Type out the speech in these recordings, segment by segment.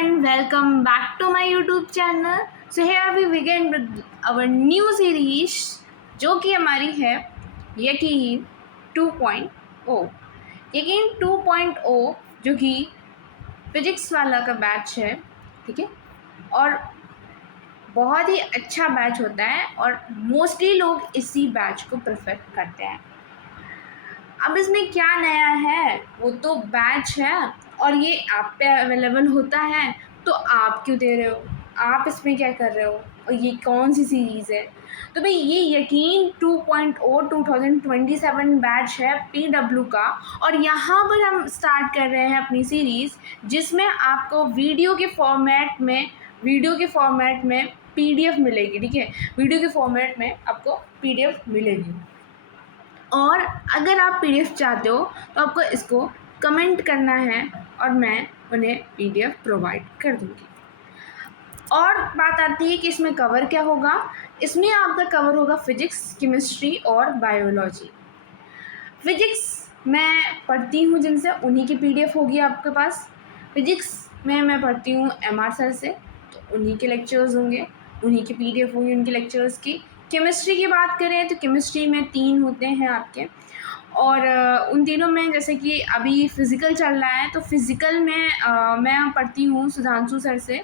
and welcome back to my YouTube channel. So here we begin with our new series जो कि हमारी है यकीन 2.0। यकीन 2.0 जो कि फिजिक्स वाला का बैच है, ठीक है, और बहुत ही अच्छा बैच होता है और मोस्टली लोग इसी बैच को प्रेफर करते हैं। अब इसमें क्या नया है, वो तो बैच है और ये ऐप पे अवेलेबल होता है, तो आप क्यों दे रहे हो, आप इसमें क्या कर रहे हो और ये कौन सी सीरीज़ है। तो भाई ये यकीन 2.0 2027 बैच है PW का, और यहाँ पर हम स्टार्ट कर रहे हैं अपनी सीरीज़ जिसमें आपको वीडियो के फॉर्मेट में PDF मिलेगी, ठीक है, वीडियो के फॉर्मेट में आपको PDF मिलेगी। और अगर आप PDF चाहते हो तो आपको इसको कमेंट करना है और मैं उन्हें PDF प्रोवाइड कर दूँगी। और बात आती है कि इसमें कवर क्या होगा। इसमें आपका कवर होगा फिजिक्स, केमिस्ट्री और बायोलॉजी। फिजिक्स मैं पढ़ती हूँ जिनसे, उन्हीं की PDF होगी आपके पास। फिजिक्स में मैं पढ़ती हूँ MR सर से, तो उन्हीं के लेक्चर्स होंगे, उन्हीं की PDF होंगी उनके लेक्चर्स की। केमिस्ट्री की बात करें तो केमिस्ट्री में 3 होते हैं आपके, और उन तीनों में जैसे कि अभी फ़िज़िकल चल रहा है तो फ़िज़िकल में मैं पढ़ती हूँ सुधांशु सर से,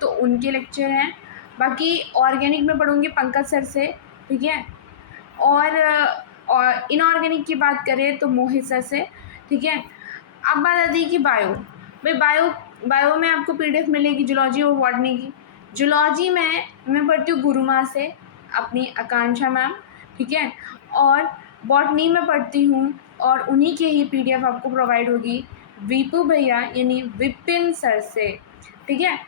तो उनके लेक्चर हैं। बाकी ऑर्गेनिक में पढ़ूँगी पंकज सर से, ठीक है, और इनऑर्गेनिक की बात करें तो मोहित सर से, ठीक है। अब बात आती है कि भाई बायो में आपको PDF मिलेगी जूलॉजी और बॉटनी की। जूलॉजी में मैं पढ़ती हूँ गुरुमा से, अपनी आकांक्षा मैम, ठीक है, और बॉटनी में पढ़ती हूँ और उन्हीं के ही PDF आपको प्रोवाइड होगी वीपू भैया यानी विपिन सर से, ठीक है।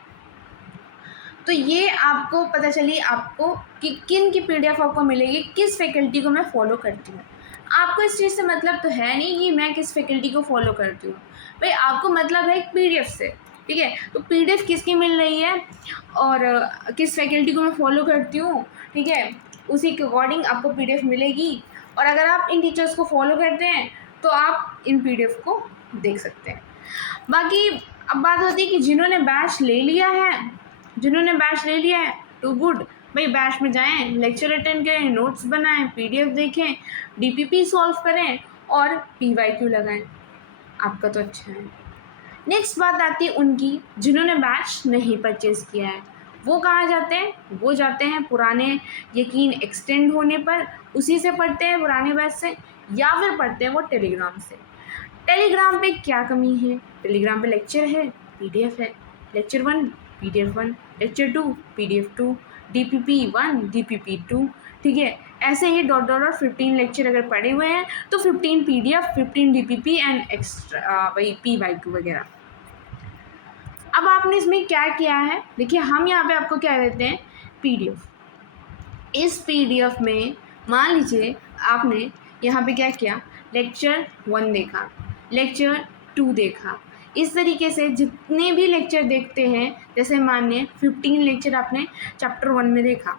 तो ये आपको पता चली आपको कि किन की PDF आपको मिलेगी, किस फैकल्टी को मैं फॉलो करती हूँ। आपको इस चीज़ से मतलब तो है नहीं कि मैं किस फैकल्टी को फॉलो करती हूँ, भाई आपको मतलब है PDF से, ठीक है। तो PDF किसकी मिल रही है और किस फैकल्टी को मैं फॉलो करती हूँ, ठीक है, उसी के अकॉर्डिंग आपको PDF मिलेगी। और अगर आप इन टीचर्स को फॉलो करते हैं तो आप इन PDF को देख सकते हैं। बाकी अब बात होती है कि जिन्होंने बैच ले लिया है टू गुड, भाई बैच में जाएं, लेक्चर अटेंड करें, नोट्स बनाएं, PDF देखें, DPP सॉल्व करें और PYQ लगाएं, आपका तो अच्छा है। नेक्स्ट बात आती है उनकी जिन्होंने बैच नहीं परचेज़ किया है, वो कहाँ जाते हैं, वो जाते हैं पुराने यकीन एक्सटेंड होने पर, उसी से पढ़ते हैं पुराने बैच से, या फिर पढ़ते हैं वो टेलीग्राम से। टेलीग्राम पे क्या कमी है, टेलीग्राम पे लेक्चर है, PDF है, lecture 1 PDF 1, lecture 2 PDF 2, DPP 1 DPP 2, ठीक है। ऐसे ही डॉट 15 लेक्चर अगर पढ़े हुए हैं तो 15 PDF, 15 DPP एंड एक्स्ट्रा वही PYQ वगैरह। अब आपने इसमें क्या किया है, देखिए हम यहाँ पे आपको क्या देते हैं PDF। इस PDF में मान लीजिए आपने यहाँ पे क्या किया, लेक्चर 1 देखा, लेक्चर 2 देखा, इस तरीके से जितने भी लेक्चर देखते हैं, जैसे मानिए 15 लेक्चर आपने चैप्टर 1 में देखा।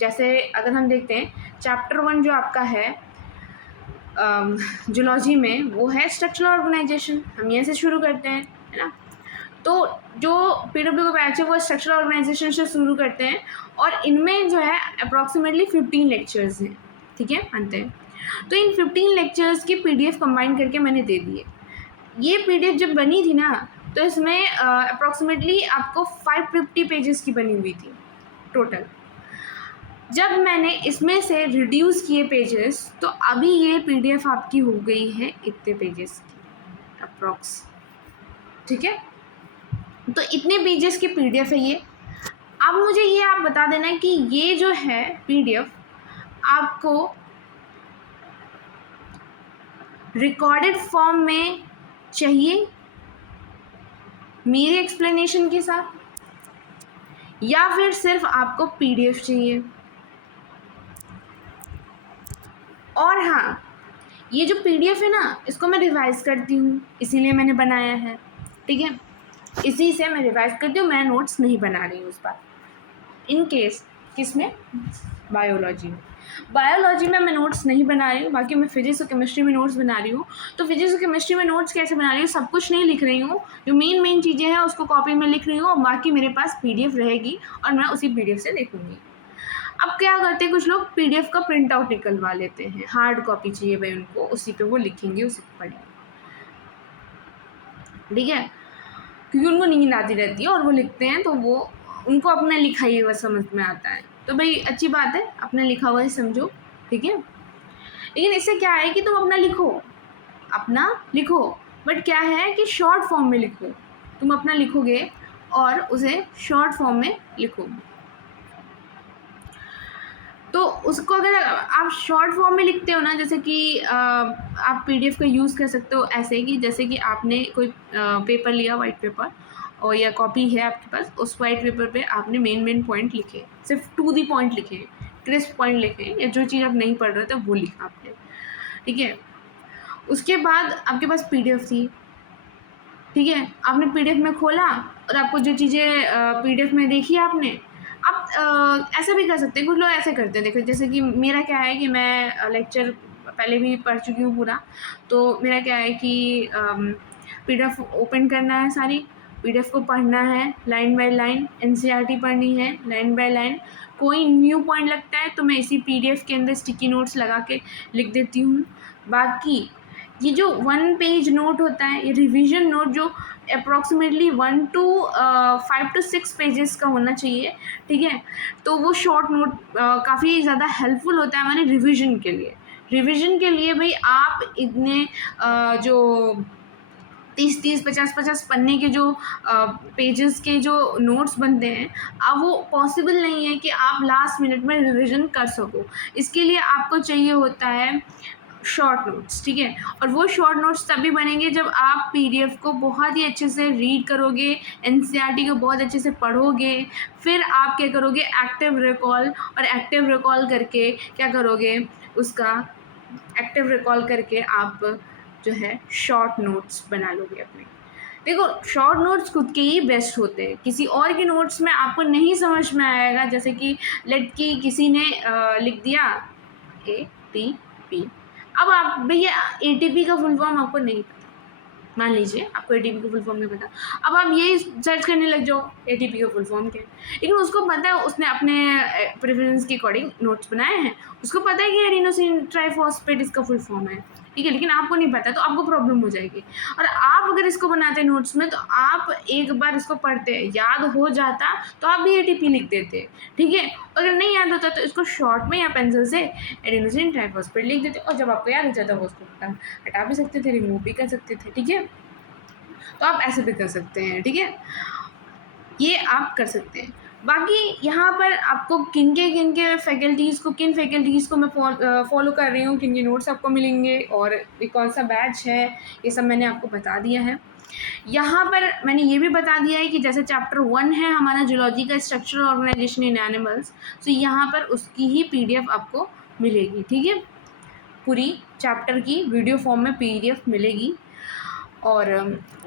जैसे अगर हम देखते हैं चैप्टर 1 जो आपका है जूलॉजी में, वो है स्ट्रक्चरल ऑर्गेनाइजेशन, हम यहाँ से शुरू करते हैं, है ना। तो जो PW का बैच है वो स्ट्रक्चरल ऑर्गेनाइजेशन से शुरू करते हैं और इनमें जो है अप्रॉक्सीमेटली 15 लेक्चर्स हैं, ठीक है, मानते हैं। तो इन 15 लेक्चर्स की PDF कंबाइन करके मैंने दे दी है। ये PDF जब बनी थी ना, तो इसमें अप्रॉक्सीमेटली आपको 550 पेजेस की बनी हुई थी टोटल। जब मैंने इसमें से रिड्यूस किए पेजेस, तो अभी ये PDF आपकी हो गई है इतने पेजेस की अप्रॉक्स, ठीक है। तो इतने पेजेस की PDF है ये। अब मुझे ये आप बता देना कि ये जो है PDF आपको रिकॉर्डेड फॉर्म में चाहिए मेरे एक्सप्लेनेशन के साथ, या फिर सिर्फ आपको PDF चाहिए। और हाँ, ये जो PDF है ना, इसको मैं रिवाइज़ करती हूँ, इसीलिए मैंने बनाया है, ठीक है। इसी से मैं रिवाइज़ करती हूँ, मैं नोट्स नहीं बना रही हूँ उस बार, इन केस किसमें, बायोलॉजी में। बायोलॉजी में मैं नोट्स नहीं बना रही हूँ, बाकी मैं फिजिक्स और केमिस्ट्री में नोट्स बना रही हूँ। तो फिजिक्स और केमिस्ट्री में नोट्स कैसे बना रही हूँ, सब कुछ नहीं लिख रही हूँ, जो मेन चीज़ें हैं उसको कॉपी में लिख रही हूँ, और बाकी मेरे पास पीडीएफ रहेगी और मैं उसी पीडीएफ से देखूँगी। अब क्या करते हैं कुछ लोग, पीडीएफ का प्रिंट आउट निकलवा लेते हैं, हार्ड कॉपी चाहिए भाई उनको, उसी पे वो लिखेंगे, उसी पे पढ़ेंगे, ठीक है, क्योंकि उनको नींद आती रहती है और वो लिखते हैं, तो वो उनको अपना लिखा ही हुआ समझ में आता है। तो भाई अच्छी बात है, अपना लिखा हुआ ही समझो, ठीक है। लेकिन इससे क्या है कि तुम अपना लिखो, बट क्या है कि शॉर्ट फॉर्म में लिखो। तुम अपना लिखोगे और उसे शॉर्ट फॉर्म में लिखो, तो उसको अगर आप शॉर्ट फॉर्म में लिखते हो ना, जैसे कि आप पीडीएफ का यूज़ कर सकते हो ऐसे कि जैसे कि आपने कोई पेपर लिया, वाइट पेपर, और या कॉपी है आपके पास, उस वाइट पेपर पे आपने मेन पॉइंट लिखे, सिर्फ टू दी पॉइंट लिखे, क्रिस्प पॉइंट लिखे, या जो चीज़ आप नहीं पढ़ रहे थे वो लिखा आपने, ठीक है। उसके बाद आपके पास पीडीएफ थी, ठीक है, आपने पीडीएफ में खोला और आपको जो चीज़ें पीडीएफ में देखी आपने, आप ऐसा भी कर सकते हैं, कुछ लोग ऐसे करते हैं, देखो जैसे कि मेरा क्या है कि मैं लेक्चर पहले भी पढ़ चुकी हूँ पूरा, तो मेरा क्या है कि पीडीएफ ओपन करना है, सारी पीडीएफ को पढ़ना है लाइन बाय लाइन, एनसीईआरटी पढ़नी है लाइन बाय लाइन, कोई न्यू पॉइंट लगता है तो मैं इसी पीडीएफ के अंदर स्टिकी नोट्स लगा के लिख देती हूँ। बाकी ये जो 1 पेज नोट होता है, ये रिवीजन नोट जो अप्रॉक्सीमेटली 1 to 5 to 6 पेजेस का होना चाहिए, ठीक है, तो वो शॉर्ट नोट काफ़ी ज़्यादा हेल्पफुल होता है हमारे रिवीजन के लिए। रिवीजन के लिए भाई आप इतने जो 30-30, 50-50 पन्ने के जो पेजेस के जो नोट्स बनते हैं, अब वो पॉसिबल नहीं है कि आप लास्ट मिनट में रिवीजन कर सको। इसके लिए आपको चाहिए होता है शॉर्ट नोट्स, ठीक है, और वो शॉर्ट नोट्स तभी बनेंगे जब आप पीडीएफ को बहुत ही अच्छे से रीड करोगे, एनसीईआरटी को बहुत अच्छे से पढ़ोगे, फिर आप क्या करोगे, एक्टिव रिकॉल, और एक्टिव रिकॉल करके क्या करोगे, उसका एक्टिव रिकॉल करके आप जो है शॉर्ट नोट्स बना लोगे अपने। देखो शॉर्ट नोट्स खुद के ही बेस्ट होते हैं, किसी और के नोट्स में आपको नहीं समझ में आएगा, जैसे कि लेट की किसी ने लिख दिया ATP, अब आप भैया ATP का फुल फॉर्म आपको नहीं पता, मान लीजिए आपको ATP का फुल फॉर्म नहीं पता, अब आप यही सर्च करने लग जाओ ATP का फुल फॉर्म क्या है, लेकिन उसको पता है, उसने अपने प्रेफरेंस के अकॉर्डिंग नोट्स बनाए हैं, उसको पता है कि एडिनोसिन ट्राइफॉस्फेट इसका फुल फॉर्म है, ठीक है, लेकिन आपको नहीं पता, तो आपको प्रॉब्लम हो जाएगी। और आप अगर इसको बनाते हैं नोट्स में, तो आप एक बार इसको पढ़ते, याद हो जाता तो आप भी ATP लिख देते, ठीक है, अगर नहीं याद होता तो इसको शॉर्ट में या पेंसिल से एडिनोसिन ट्राइफॉस्फेट लिख देते, और जब आपको याद हो जाता वो उसको हटा भी सकते थे, रिमूव भी कर सकते थे, ठीक है, तो आप ऐसे भी कर सकते हैं, ठीक है, ये आप कर सकते हैं। बाकी यहाँ पर आपको किन के फैकल्टीज़ को, किन फैकल्टीज़ को मैं फॉलो कर रही हूँ, किन के नोट्स आपको मिलेंगे और ये कौन सा बैच है, ये सब मैंने आपको बता दिया है। यहाँ पर मैंने ये भी बता दिया है कि जैसे चैप्टर 1 है हमारा जूलॉजी का, स्ट्रक्चरल ऑर्गेनाइजेशन इन एनिमल्स, तो यहाँ पर उसकी ही PDF आपको मिलेगी, ठीक है, पूरी चैप्टर की वीडियो फॉर्म में PDF मिलेगी। और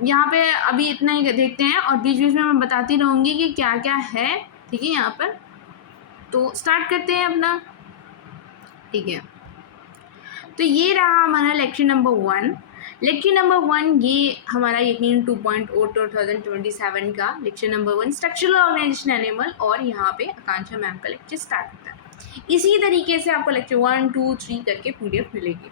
यहाँ पे अभी इतना ही देखते हैं, और बीच बीच में मैं बताती रहूँगी कि क्या क्या है, ठीक है, यहाँ पर तो स्टार्ट करते हैं अपना, ठीक है। तो ये रहा हमारा लेक्चर नंबर 1। लेक्चर नंबर 1 ये हमारा यकीन 2.0 2027 का lecture number 1 structural organisation animal, और यहाँ पे आकांक्षा मैम का लेक्चर स्टार्ट होता है। इसी तरीके से आपको लेक्चर 1, 2, 3 करके PDF मिलेगी।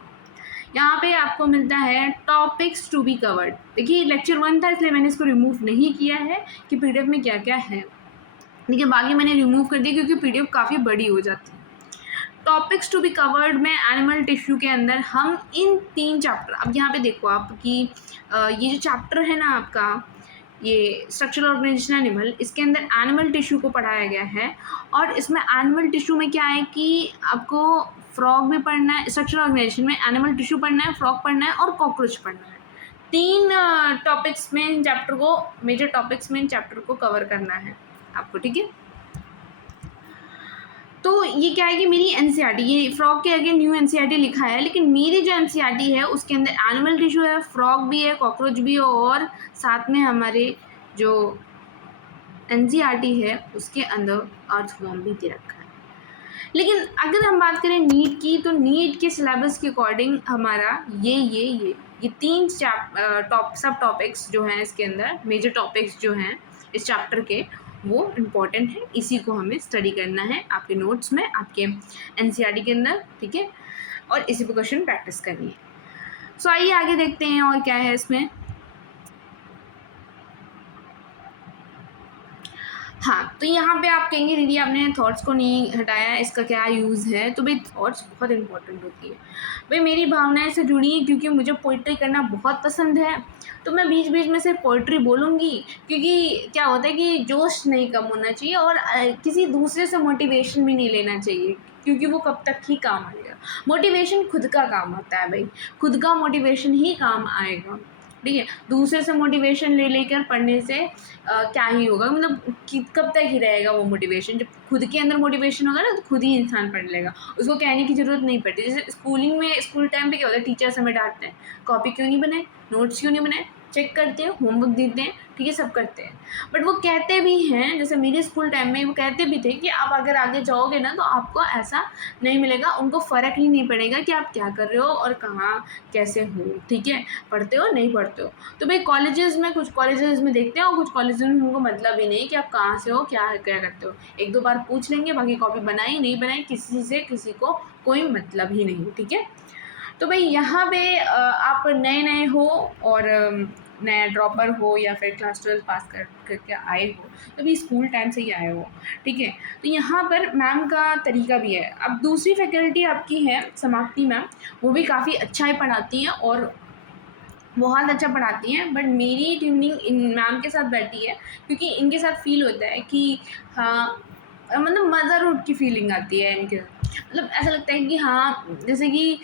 यहाँ पे आपको मिलता है टॉपिक्स टू बी कवर्ड। देखिए लेक्चर 1 था इसलिए मैंने इसको रिमूव नहीं किया है कि PDF में क्या क्या है, ठीक है, बाकी मैंने रिमूव कर दिया क्योंकि PDF काफ़ी बड़ी हो जाती है। टॉपिक्स टू बी कवर्ड में एनिमल टिश्यू के अंदर हम इन 3 चैप्टर, अब यहाँ पे देखो आप कि ये जो चैप्टर है ना आपका, ये स्ट्रक्चरल ऑर्गेनाइजेशन एनिमल, इसके अंदर एनिमल टिश्यू को पढ़ाया गया है, और इसमें एनिमल टिश्यू में क्या है कि आपको फ्रॉग भी पढ़ना है, स्ट्रक्चरल ऑर्गेनाइजेशन में एनिमल टिश्यू पढ़ना है, फ्रॉग पढ़ना है और कॉकरोच पढ़ना है। 3 टॉपिक्स में इन चैप्टर को, मेजर टॉपिक्स में इन चैप्टर को कवर करना है आपको, ठीक है। तो ये क्या है कि मेरी NCERT, ये फ्रॉग के आगे न्यू NCERT लिखा है, लेकिन मेरी जो NCERT है उसके अंदर एनिमल टिश्यू है, फ्रॉग भी है, कॉकरोच भी है, और साथ में हमारे जो NCERT है उसके अंदर अर्थवॉर्म भी दे रखा है। लेकिन अगर हम बात करें नीट की, तो नीट के सिलेबस के अकॉर्डिंग हमारा ये 3 सब टॉपिक्स जो हैं इसके अंदर, मेजर टॉपिक्स जो हैं इस चैप्टर के, वो इम्पॉर्टेंट है। इसी को हमें स्टडी करना है आपके नोट्स में, आपके एनसीईआरटी के अंदर, ठीक है, और इसी पे क्वेश्चन प्रैक्टिस करनी है। सो आइए आगे देखते हैं और क्या है इसमें। हाँ, तो यहाँ पे आप कहेंगे दीदी आपने थॉट्स को नहीं हटाया, इसका क्या यूज़ है? तो भाई थॉट्स बहुत इंपॉर्टेंट होती है। भाई मेरी भावनाएं से जुड़ी हैं, क्योंकि मुझे पोइट्री करना बहुत पसंद है, तो मैं बीच बीच में से पोइट्री बोलूँगी, क्योंकि क्या होता है कि जोश नहीं कम होना चाहिए और किसी दूसरे से मोटिवेशन भी नहीं लेना चाहिए, क्योंकि वो कब तक ही काम आएगा। मोटिवेशन खुद का काम होता है भाई, खुद का मोटिवेशन ही काम आएगा, ठीक है। दूसरे से मोटिवेशन ले लेकर पढ़ने से क्या ही होगा, मतलब कब तक ही रहेगा वो मोटिवेशन। जब खुद के अंदर मोटिवेशन होगा ना, तो खुद ही इंसान पढ़ लेगा, उसको कहने की ज़रूरत नहीं पड़ती। जैसे स्कूलिंग में, स्कूल टाइम पे क्या होता है, टीचर्स हमें डांटते हैं, कॉपी क्यों नहीं बनाए, नोट्स क्यों नहीं बनाए, चेक करते हैं, होमवर्क देते हैं, ठीक है, सब करते हैं। बट वो कहते भी हैं, जैसे मेरे स्कूल टाइम में वो कहते भी थे कि आप अगर आगे जाओगे ना, तो आपको ऐसा नहीं मिलेगा, उनको फ़र्क ही नहीं पड़ेगा कि आप क्या कर रहे हो और कहाँ कैसे हो, ठीक है, पढ़ते हो नहीं पढ़ते हो। तो भाई कॉलेजेस में, कुछ कॉलेजेस में देखते हैं और कुछ कॉलेजेस में उनको मतलब ही नहीं कि आप कहाँ से हो, क्या क्या करते हो। एक दो बार पूछ लेंगे, बाकी कॉपी बनाई नहीं बनाई किसी से किसी को कोई मतलब ही नहीं, ठीक है। तो भाई यहाँ पे आप नए नए हो और नया ड्रॉपर हो या फिर क्लास 12 पास करके आए हो, तो भी स्कूल टाइम से ही आए हो, ठीक है। तो यहाँ पर मैम का तरीका भी है। अब दूसरी फैकल्टी आपकी है समाप्ति मैम, वो भी काफ़ी अच्छा ही पढ़ाती हैं और बहुत अच्छा पढ़ाती हैं, बट मेरी ट्यूनिंग इन मैम के साथ बैठी है, क्योंकि इनके साथ फील होता है कि हाँ, मतलब मदरहुड की फीलिंग आती है इनके साथ। मतलब ऐसा लगता है कि हाँ, जैसे कि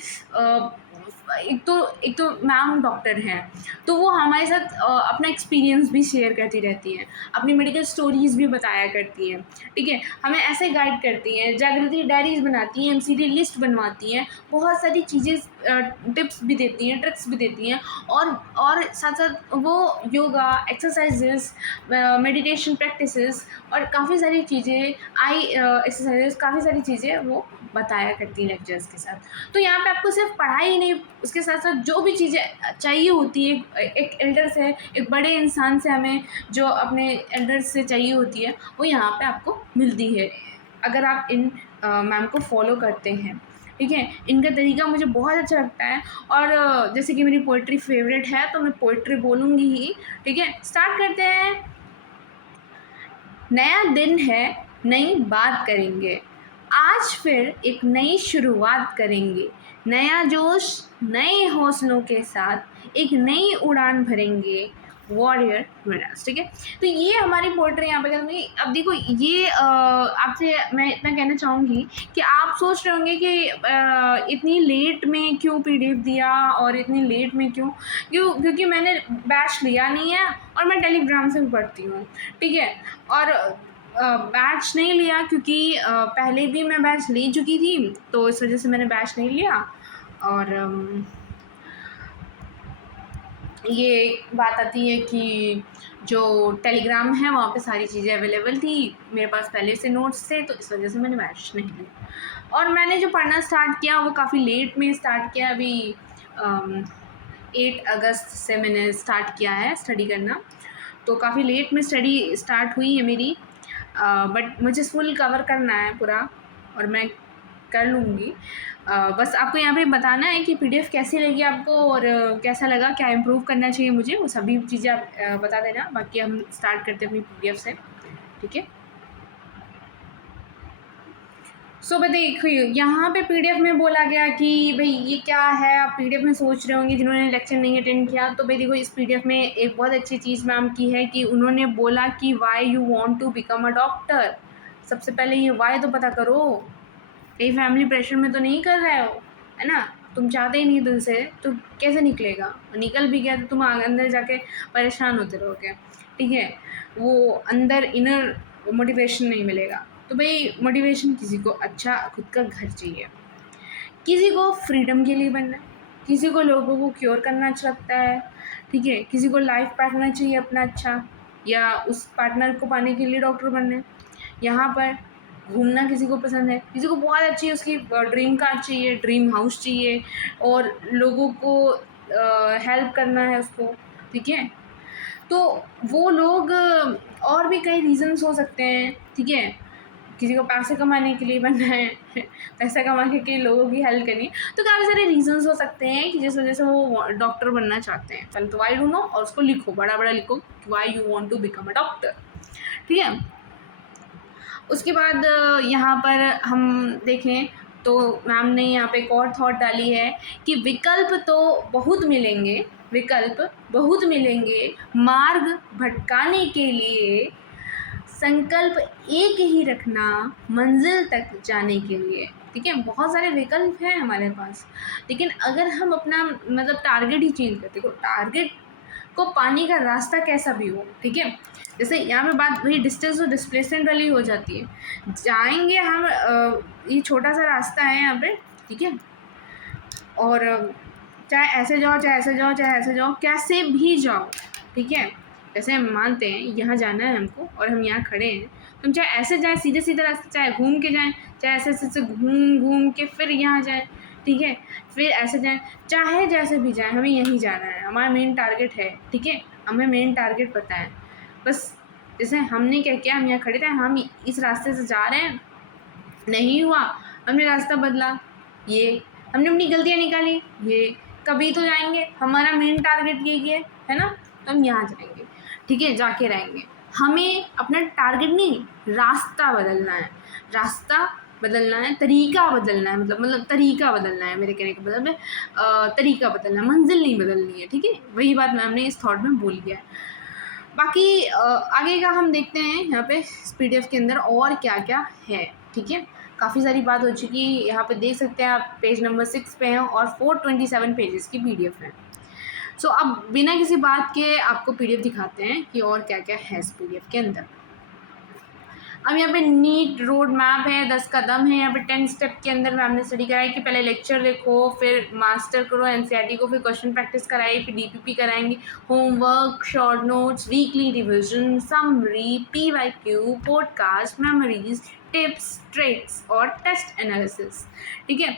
एक तो मैम डॉक्टर हैं, तो वो हमारे साथ अपना एक्सपीरियंस भी शेयर करती रहती हैं, अपनी मेडिकल स्टोरीज़ भी बताया करती हैं, ठीक है, हमें ऐसे गाइड करती हैं, जागृति डायरीज बनाती हैं, एमसीडी लिस्ट बनवाती हैं, बहुत सारी चीज़ें टिप्स भी देती हैं, ट्रिक्स भी देती हैं, और साथ साथ वो योगा एक्सरसाइजेस, मेडिटेशन प्रैक्टिसेस और काफ़ी सारी चीज़ें, आई एक्सरसाइजेस, काफ़ी सारी चीज़ें वो बताया करती हैं लेक्चर्स के साथ। तो यहाँ पे आपको सिर्फ पढ़ाई ही नहीं, उसके साथ साथ जो भी चीज़ें चाहिए होती है एक एल्डर से, एक बड़े इंसान से, हमें जो अपने एल्डर से चाहिए होती है, वो यहाँ पे आपको मिलती है, अगर आप इन मैम को फॉलो करते हैं, ठीक है। इनका तरीका मुझे बहुत अच्छा लगता है। और जैसे कि मेरी पोइट्री फेवरेट है, तो मैं पोइट्री बोलूँगी ही, ठीक है। स्टार्ट करते हैं। नया दिन है, नई बात करेंगे, आज फिर एक नई शुरुआत करेंगे, नया जोश नए हौसलों के साथ एक नई उड़ान भरेंगे, वॉरियर विनर्स, ठीक है। तो ये हमारी पोइट्री यहाँ पे खत्म हुई। अब देखो ये आपसे मैं इतना कहना चाहूँगी कि आप सोच रहे होंगे कि इतनी लेट में क्यों पीडीएफ दिया और इतनी लेट में क्योंकि मैंने बैच लिया नहीं है और मैं टेलीग्राम से भी पढ़ती हूँ, ठीक है। और बैच नहीं लिया क्योंकि पहले भी मैं बैच ले चुकी थी, तो इस वजह से मैंने बैच नहीं लिया। और ये बात आती है कि जो टेलीग्राम है वहाँ पे सारी चीज़ें अवेलेबल थी, मेरे पास पहले से नोट्स थे, तो इस वजह से मैंने बैच नहीं लिया। और मैंने जो पढ़ना स्टार्ट किया वो काफ़ी लेट में स्टार्ट किया, अभी 8 अगस्त से मैंने स्टार्ट किया है स्टडी करना, तो काफ़ी लेट में स्टडी स्टार्ट हुई है मेरी। बट मुझे फुल कवर करना है पूरा, और मैं कर लूँगी। बस आपको यहाँ पे बताना है कि पीडीएफ कैसी लगी आपको और कैसा लगा, क्या इम्प्रूव करना चाहिए मुझे, वो सभी चीज़ें आप बता देना। बाकी हम स्टार्ट करते हैं अपनी पीडीएफ से, ठीक है। सो देखिए यहाँ पे पीडीएफ में बोला गया कि भाई ये क्या है, आप पीडीएफ में सोच रहे होंगे जिन्होंने लेक्चर नहीं अटेंड किया, तो भाई देखो इस पीडीएफ में एक बहुत अच्छी चीज़ मैम की है कि उन्होंने बोला कि why you want to become a doctor. सबसे पहले ये वाई तो पता करो, कहीं फैमिली प्रेशर में तो नहीं कर रहे हो, है ना। तुम चाहते ही नहीं दिल से तो कैसे निकलेगा, निकल भी गया तो तुम अंदर जाके परेशान होते रहोगे, ठीक है। वो अंदर इनर मोटिवेशन नहीं मिलेगा। तो भाई मोटिवेशन किसी को अच्छा खुद का घर चाहिए, किसी को फ्रीडम के लिए बनना है, किसी को लोगों को क्योर करना अच्छा लगता है, ठीक है, किसी को लाइफ पार्टनर चाहिए अपना अच्छा, या उस पार्टनर को पाने के लिए डॉक्टर बनना है। यहाँ पर घूमना किसी को पसंद है, किसी को बहुत अच्छी उसकी ड्रीम कार चाहिए, ड्रीम हाउस चाहिए, और लोगों को हेल्प करना है उसको, ठीक है। तो वो लोग और भी कई रीज़न्स हो सकते हैं, ठीक है। किसी को पैसे कमाने के लिए बनना है पैसा कमा के लोगों की हेल्प करनी है, तो काफ़ी सारे रीज़न्स हो सकते हैं कि जिस वजह से वो डॉक्टर बनना चाहते हैं। पहले तो वाई ढूंढो और उसको लिखो, बड़ा बड़ा लिखो, why you want to become a doctor, ठीक है। उसके बाद यहाँ पर हम देखें तो मैम ने यहाँ पे एक और थॉट डाली है कि विकल्प तो बहुत मिलेंगे, विकल्प बहुत मिलेंगे, मार्ग भटकाने के लिए संकल्प एक ही रखना मंजिल तक जाने के लिए, ठीक है। बहुत सारे विकल्प हैं हमारे पास, लेकिन अगर हम अपना मतलब टारगेट ही चेंज करते, तो टारगेट को पाने का रास्ता कैसा भी हो, ठीक है। जैसे यहाँ पे बात वही डिस्टेंस और डिस्प्लेसमेंट वाली हो जाती है, जाएंगे हम ये छोटा सा रास्ता है यहाँ पे, ठीक है, और चाहे ऐसे जाओ चाहे ऐसे जाओ चाहे ऐसे जाओ, कैसे भी जाओ, ठीक है। जैसे हम मानते हैं यहाँ जाना है हमको और हम यहाँ खड़े हैं, तो हम चाहे ऐसे जाएँ सीधे सीधे रास्ते, चाहे घूम के जाएँ, चाहे ऐसे ऐसे घूम घूम के फिर यहाँ जाएँ, ठीक है, फिर ऐसे जाएँ, चाहे जैसे भी जाएँ, हमें यहीं जाना है, हमारा मेन टारगेट है, ठीक है। हमें मेन टारगेट पता है, बस जैसे हमने क्या किया, हम यहाँ खड़े थे, हम इस रास्ते से जा रहे हैं, नहीं हुआ, हमने रास्ता बदला, ये हमने अपनी गलतियाँ निकाली, ये कभी तो जाएंगे, हमारा मेन टारगेट यही है ना, तो हम यहाँ जाएंगे, ठीक है, जाके रहेंगे। हमें अपना टारगेट नहीं, रास्ता बदलना है, रास्ता बदलना है, तरीका बदलना है, मतलब तरीका बदलना है, मेरे कहने का मतलब है तरीका बदलना है, मंजिल नहीं बदलनी है, ठीक है। वही बात मैम ने इस थॉट में बोल दिया है। बाकी आगे का हम देखते हैं यहाँ पे इस PDF के अंदर और क्या क्या है, ठीक है। काफ़ी सारी बात हो चुकी है, यहाँ पे देख सकते हैं आप पेज नंबर 6 पे हैं और 427 पेजेस की PDF है। सो अब बिना किसी बात के आपको PDF दिखाते हैं कि और क्या क्या है इस PDF के अंदर। अब यहाँ पे नीट रोड मैप है, 10 कदम है, यहाँ पे 10 स्टेप के अंदर मैम ने स्टडी कराई कि पहले लेक्चर देखो, फिर मास्टर करो NCERT को, फिर क्वेश्चन प्रैक्टिस कराई, फिर DPP कराएंगे, homework, short notes, weekly revision, summary, PYQ, podcast, memories, tips, tricks और टेस्ट एनालिसिस, ठीक है।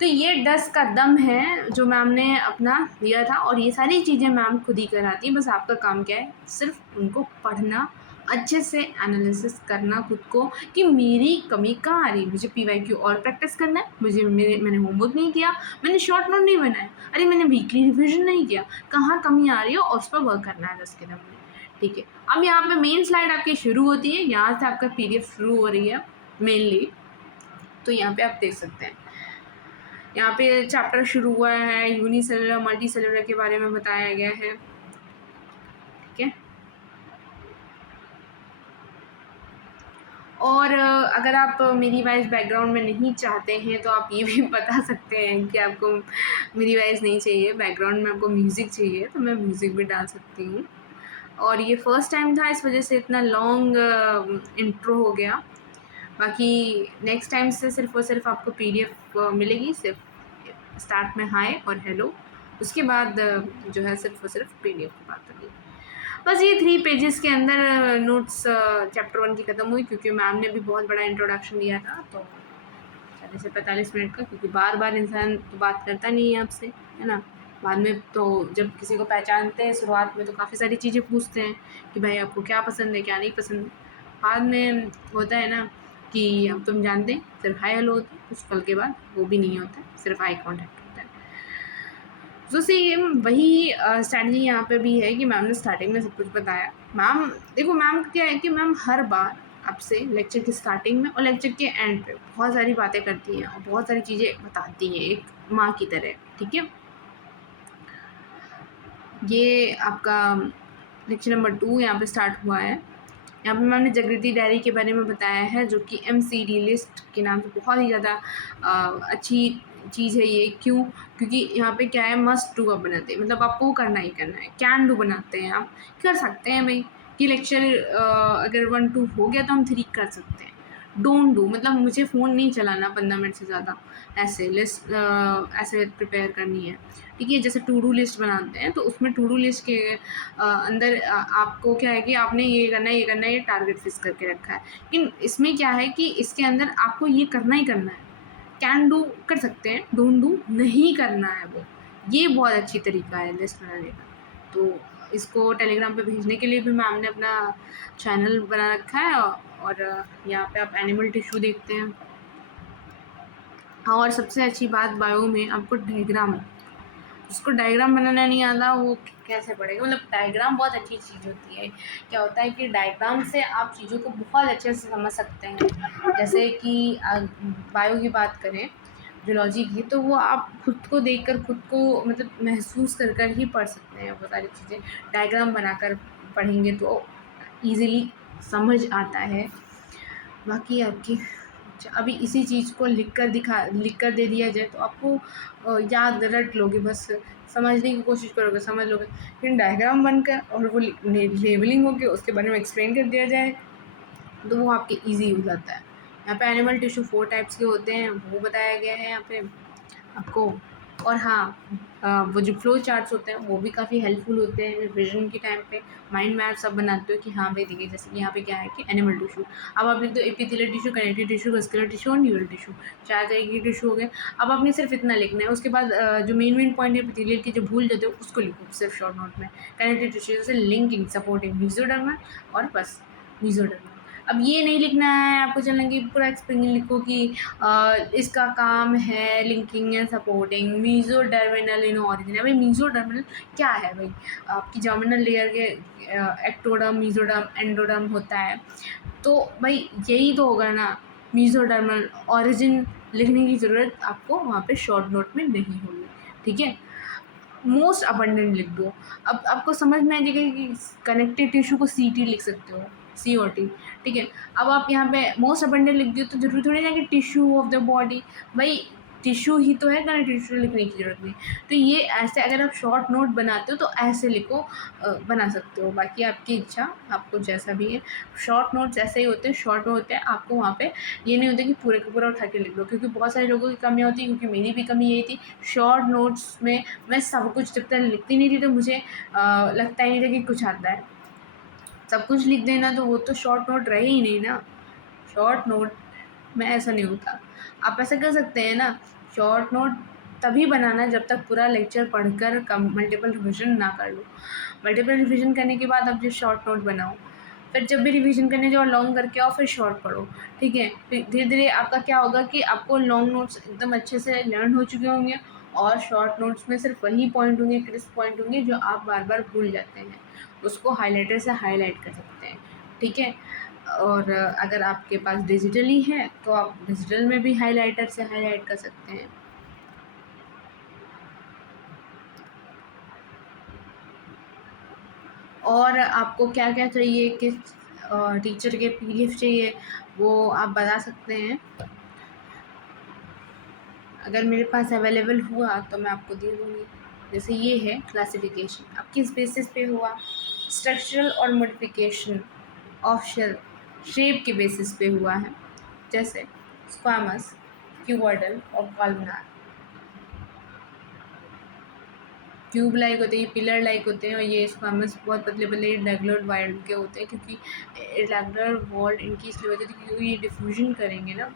तो ये 10 कदम है जो मैम ने अपना दिया था, और ये सारी चीज़ें मैम खुद ही कराती हैं, बस आपका काम क्या है, सिर्फ उनको पढ़ना, अच्छे से एनालिसिस करना खुद को कि मेरी कमी कहाँ आ रही है, मुझे PYQ और प्रैक्टिस करना है, मैंने होमवर्क नहीं किया, मैंने शॉर्ट नोट नहीं बनाया, अरे मैंने वीकली रिविजन नहीं किया, कहाँ कमी आ रही है और उस पर वर्क करना है 10 कदम में, ठीक है। अब यहाँ पे मेन स्लाइड आपकी शुरू होती है, यहाँ से आपका PDF शुरू हो रही है मेनली, तो यहाँ पे आप देख सकते हैं, यहाँ पे चैप्टर शुरू हुआ है, यूनिसेलुलर मल्टी सेलुलर के बारे में बताया गया है, ठीक है। और अगर आप मेरी वॉइस बैकग्राउंड में नहीं चाहते हैं तो आप ये भी बता सकते हैं कि आपको मेरी वॉइस नहीं चाहिए, बैकग्राउंड में आपको म्यूज़िक चाहिए, तो मैं म्यूज़िक भी डाल सकती हूँ। और ये फ़र्स्ट टाइम था, इस वजह से इतना लॉन्ग इंट्रो हो गया। बाकी नेक्स्ट टाइम से सिर्फ़ और सिर्फ आपको PDF मिलेगी, सिर्फ स्टार्ट में हाय और हेलो, उसके बाद जो है सिर्फ और सिर्फ PDF की बात होगी। बस ये 3 पेजेस के अंदर नोट्स चैप्टर 1 की ख़त्म हुई, क्योंकि मैम ने भी बहुत बड़ा इंट्रोडक्शन दिया था, तो 40 से 45 मिनट का, क्योंकि बार बार इंसान तो बात करता नहीं है आपसे, है ना। बाद में तो जब किसी को पहचानते हैं शुरुआत में तो काफ़ी सारी चीज़ें पूछते हैं कि भाई आपको क्या पसंद है क्या नहीं पसंद है, बाद में होता है ना कि अब तुम जानते हैं, सिर्फ हाय हेलो होता है, कुछ पल के बाद वो भी नहीं होता, सिर्फ आई कॉन्टैक्ट होता है। तो सेम वही स्ट्रैटेजी यहाँ पे भी है कि मैम ने स्टार्टिंग में सब कुछ बताया। मैम देखो, मैम क्या है कि मैम हर बार आपसे लेक्चर की स्टार्टिंग में और लेक्चर के एंड पे बहुत सारी बातें करती हैं और बहुत सारी चीज़ें बताती हैं, एक माँ की तरह, ठीक है। ये आपका लेक्चर नंबर 2 यहाँ पे स्टार्ट हुआ है। यहाँ पे मैम ने जागृति डायरी के बारे में बताया है, जो कि MCD लिस्ट के नाम से बहुत ही ज़्यादा अच्छी चीज़ है ये। क्यों? क्योंकि यहाँ पे क्या है, मस्ट डू आप बनाते हैं, मतलब आपको करना ही करना है, कैन डू बनाते हैं, आप कर सकते हैं भाई कि लेक्चर अगर 1-2 हो गया तो हम 3 कर सकते हैं, डोंट डू मतलब मुझे फ़ोन नहीं चलाना 15 मिनट से ज़्यादा, ऐसे लिस्ट ऐसे प्रिपेयर करनी है, ठीक है। जैसे टू डू लिस्ट बनाते हैं तो उसमें टू डू लिस्ट के अंदर आपको क्या है कि आपने ये करना है, ये करना है, ये टारगेट फिक्स करके रखा है। लेकिन इसमें क्या है कि इसके अंदर आपको ये करना ही करना है। कैन डू कर सकते हैं, डोंट डू नहीं करना है वो। ये बहुत अच्छी तरीका है लिस्ट बनाने का। तो इसको टेलीग्राम पे भेजने के लिए भी मैम ने अपना चैनल बना रखा है और यहाँ पे आप एनिमल टिश्यू देखते हैं। हाँ, और सबसे अच्छी बात बायो में आपको डायग्राम, जिसको डायग्राम बनाना नहीं आता वो कैसे पढ़ेगा। मतलब डायग्राम बहुत अच्छी चीज़ होती है। क्या होता है कि डायग्राम से आप चीज़ों को बहुत अच्छे से समझ सकते हैं। जैसे कि बायो की बात करें, जूलॉजी की, तो वो आप खुद को देखकर खुद को मतलब महसूस कर कर ही पढ़ सकते हैं वो सारी चीज़ें। डायग्राम बनाकर पढ़ेंगे तो ईज़िली समझ आता है। बाकी आपकी अच्छा, अभी इसी चीज़ को लिख कर दे दिया जाए तो आपको याद रट लोगे, बस समझने की कोशिश करोगे, समझ लोगे। लेकिन डायग्राम बनकर और वो लेबलिंग होके उसके बारे में एक्सप्लेन कर दिया जाए तो वो आपके ईज़ी हो जाता है। यहाँ पे एनिमल टिश्यू 4 टाइप्स के होते हैं, वो बताया गया है यहाँ पे आपको। और हाँ, वो जो फ्लो चार्ट्स होते हैं वो भी काफ़ी हेल्पफुल होते हैं रिविज़न के टाइम पे। माइंड मैप सब बनाते हो कि हाँ भाई देखिए, जैसे कि यहाँ पे क्या है कि एनिमल टिश्यू, अब आप लिख दो epithelial tissue, connective tissue, muscular tissue और न्यूरल टिश्यू, 4 तरीके के टिश्यू हो गए। अब आपने सिर्फ इतना लिखना है, उसके बाद जो मेन पॉइंट है एपिथेलियल के जो भूल जाते हो उसको लिखो सिर्फ शॉर्ट नोट में। कनेक्टिव टिश्यू जैसे लिंकिंग, सपोर्टिंग, मेसोडर्मल और बस मेसोडर्मल। अब ये नहीं लिखना है आपको, चलना कि पूरा एक्सप्लेन लिखो कि इसका काम है linking and supporting mesodermal in origin. भाई मीजोडर्मिनल क्या है भाई? आपकी जर्मिनल लेयर के एक्टोडर्म, मीजोडर्म, एंडोडर्म होता है, तो भाई यही तो होगा ना। मीजोडर्मल ऑरिजिन लिखने की ज़रूरत आपको वहाँ पे शॉर्ट नोट में नहीं होगी, ठीक है। मोस्ट अबंडेंट लिख दो। अब आपको समझ में आ जाएगा कि कनेक्टिव टिश्यू को CT लिख सकते हो, COT, ठीक है। अब आप यहाँ पे मोस्ट अबंडेंट लिख दियो तो ज़रूरी थोड़ी ना कि टिश्यू ऑफ द बॉडी, भाई टिश्यू ही तो है, कनेक्टिव टिश्यू लिखने की ज़रूरत नहीं। तो ये ऐसे अगर आप शॉर्ट नोट बनाते हो तो ऐसे लिखो, बना सकते हो। बाकी आपकी इच्छा, आपको जैसा भी है। शॉर्ट नोट्स ऐसे ही होते हैं, शॉर्ट में होते हैं। आपको वहाँ पे ये नहीं होता कि पूरे का पूरा उठा के लिख लो, क्योंकि बहुत सारे लोगों की कमियाँ होती है, क्योंकि मेरी भी कमी यही थी। शॉर्ट नोट्स में मैं सब कुछ जब तक लिखती नहीं थी तो मुझे लगता ही नहीं था कि कुछ आता है। सब कुछ लिख देना तो वो तो शॉर्ट नोट रहे ही नहीं ना। शॉर्ट नोट में ऐसा नहीं होता। आप ऐसा कर सकते हैं ना, शॉर्ट नोट तभी बनाना जब तक पूरा लेक्चर पढ़कर कम मल्टीपल रिविज़न ना कर लो। मल्टीपल रिविज़न करने के बाद अब जो शॉर्ट नोट बनाओ, फिर जब भी रिवीजन करने जाओ लॉन्ग करके आओ, फिर शॉर्ट पढ़ो, ठीक है। फिर धीरे धीरे आपका क्या होगा कि आपको लॉन्ग नोट्स एकदम अच्छे से लर्न हो चुके होंगे और शॉर्ट नोट्स में सिर्फ वही पॉइंट होंगे, क्रिस्प पॉइंट होंगे जो आप बार बार भूल जाते हैं, उसको हाईलाइटर से हाईलाइट कर सकते हैं, ठीक है। और अगर आपके पास डिजिटली है तो आप डिजिटल में भी हाईलाइटर से हाईलाइट कर सकते हैं। और आपको क्या क्या चाहिए, किस टीचर के PDF चाहिए, वो आप बता सकते हैं। अगर मेरे पास अवेलेबल हुआ तो मैं आपको दे दूँगी। जैसे ये है क्लासिफिकेशन, अब किस बेसिस पे हुआ? स्ट्रक्चरल और मॉडिफिकेशन ऑफ शेल, शेप के बेसिस पे हुआ है। जैसे स्क्वामस, क्यूबॉइडल और कॉलमनार। क्यूब लाइक होते हैं, ये पिलर लाइक होते हैं, और ये स्क्वामस बहुत पतले पतले इरेगुलर वायर के होते हैं, क्योंकि इरेगुलर वॉल इनकी इसलिए वजह थी क्योंकि ये डिफ्यूजन करेंगे ना,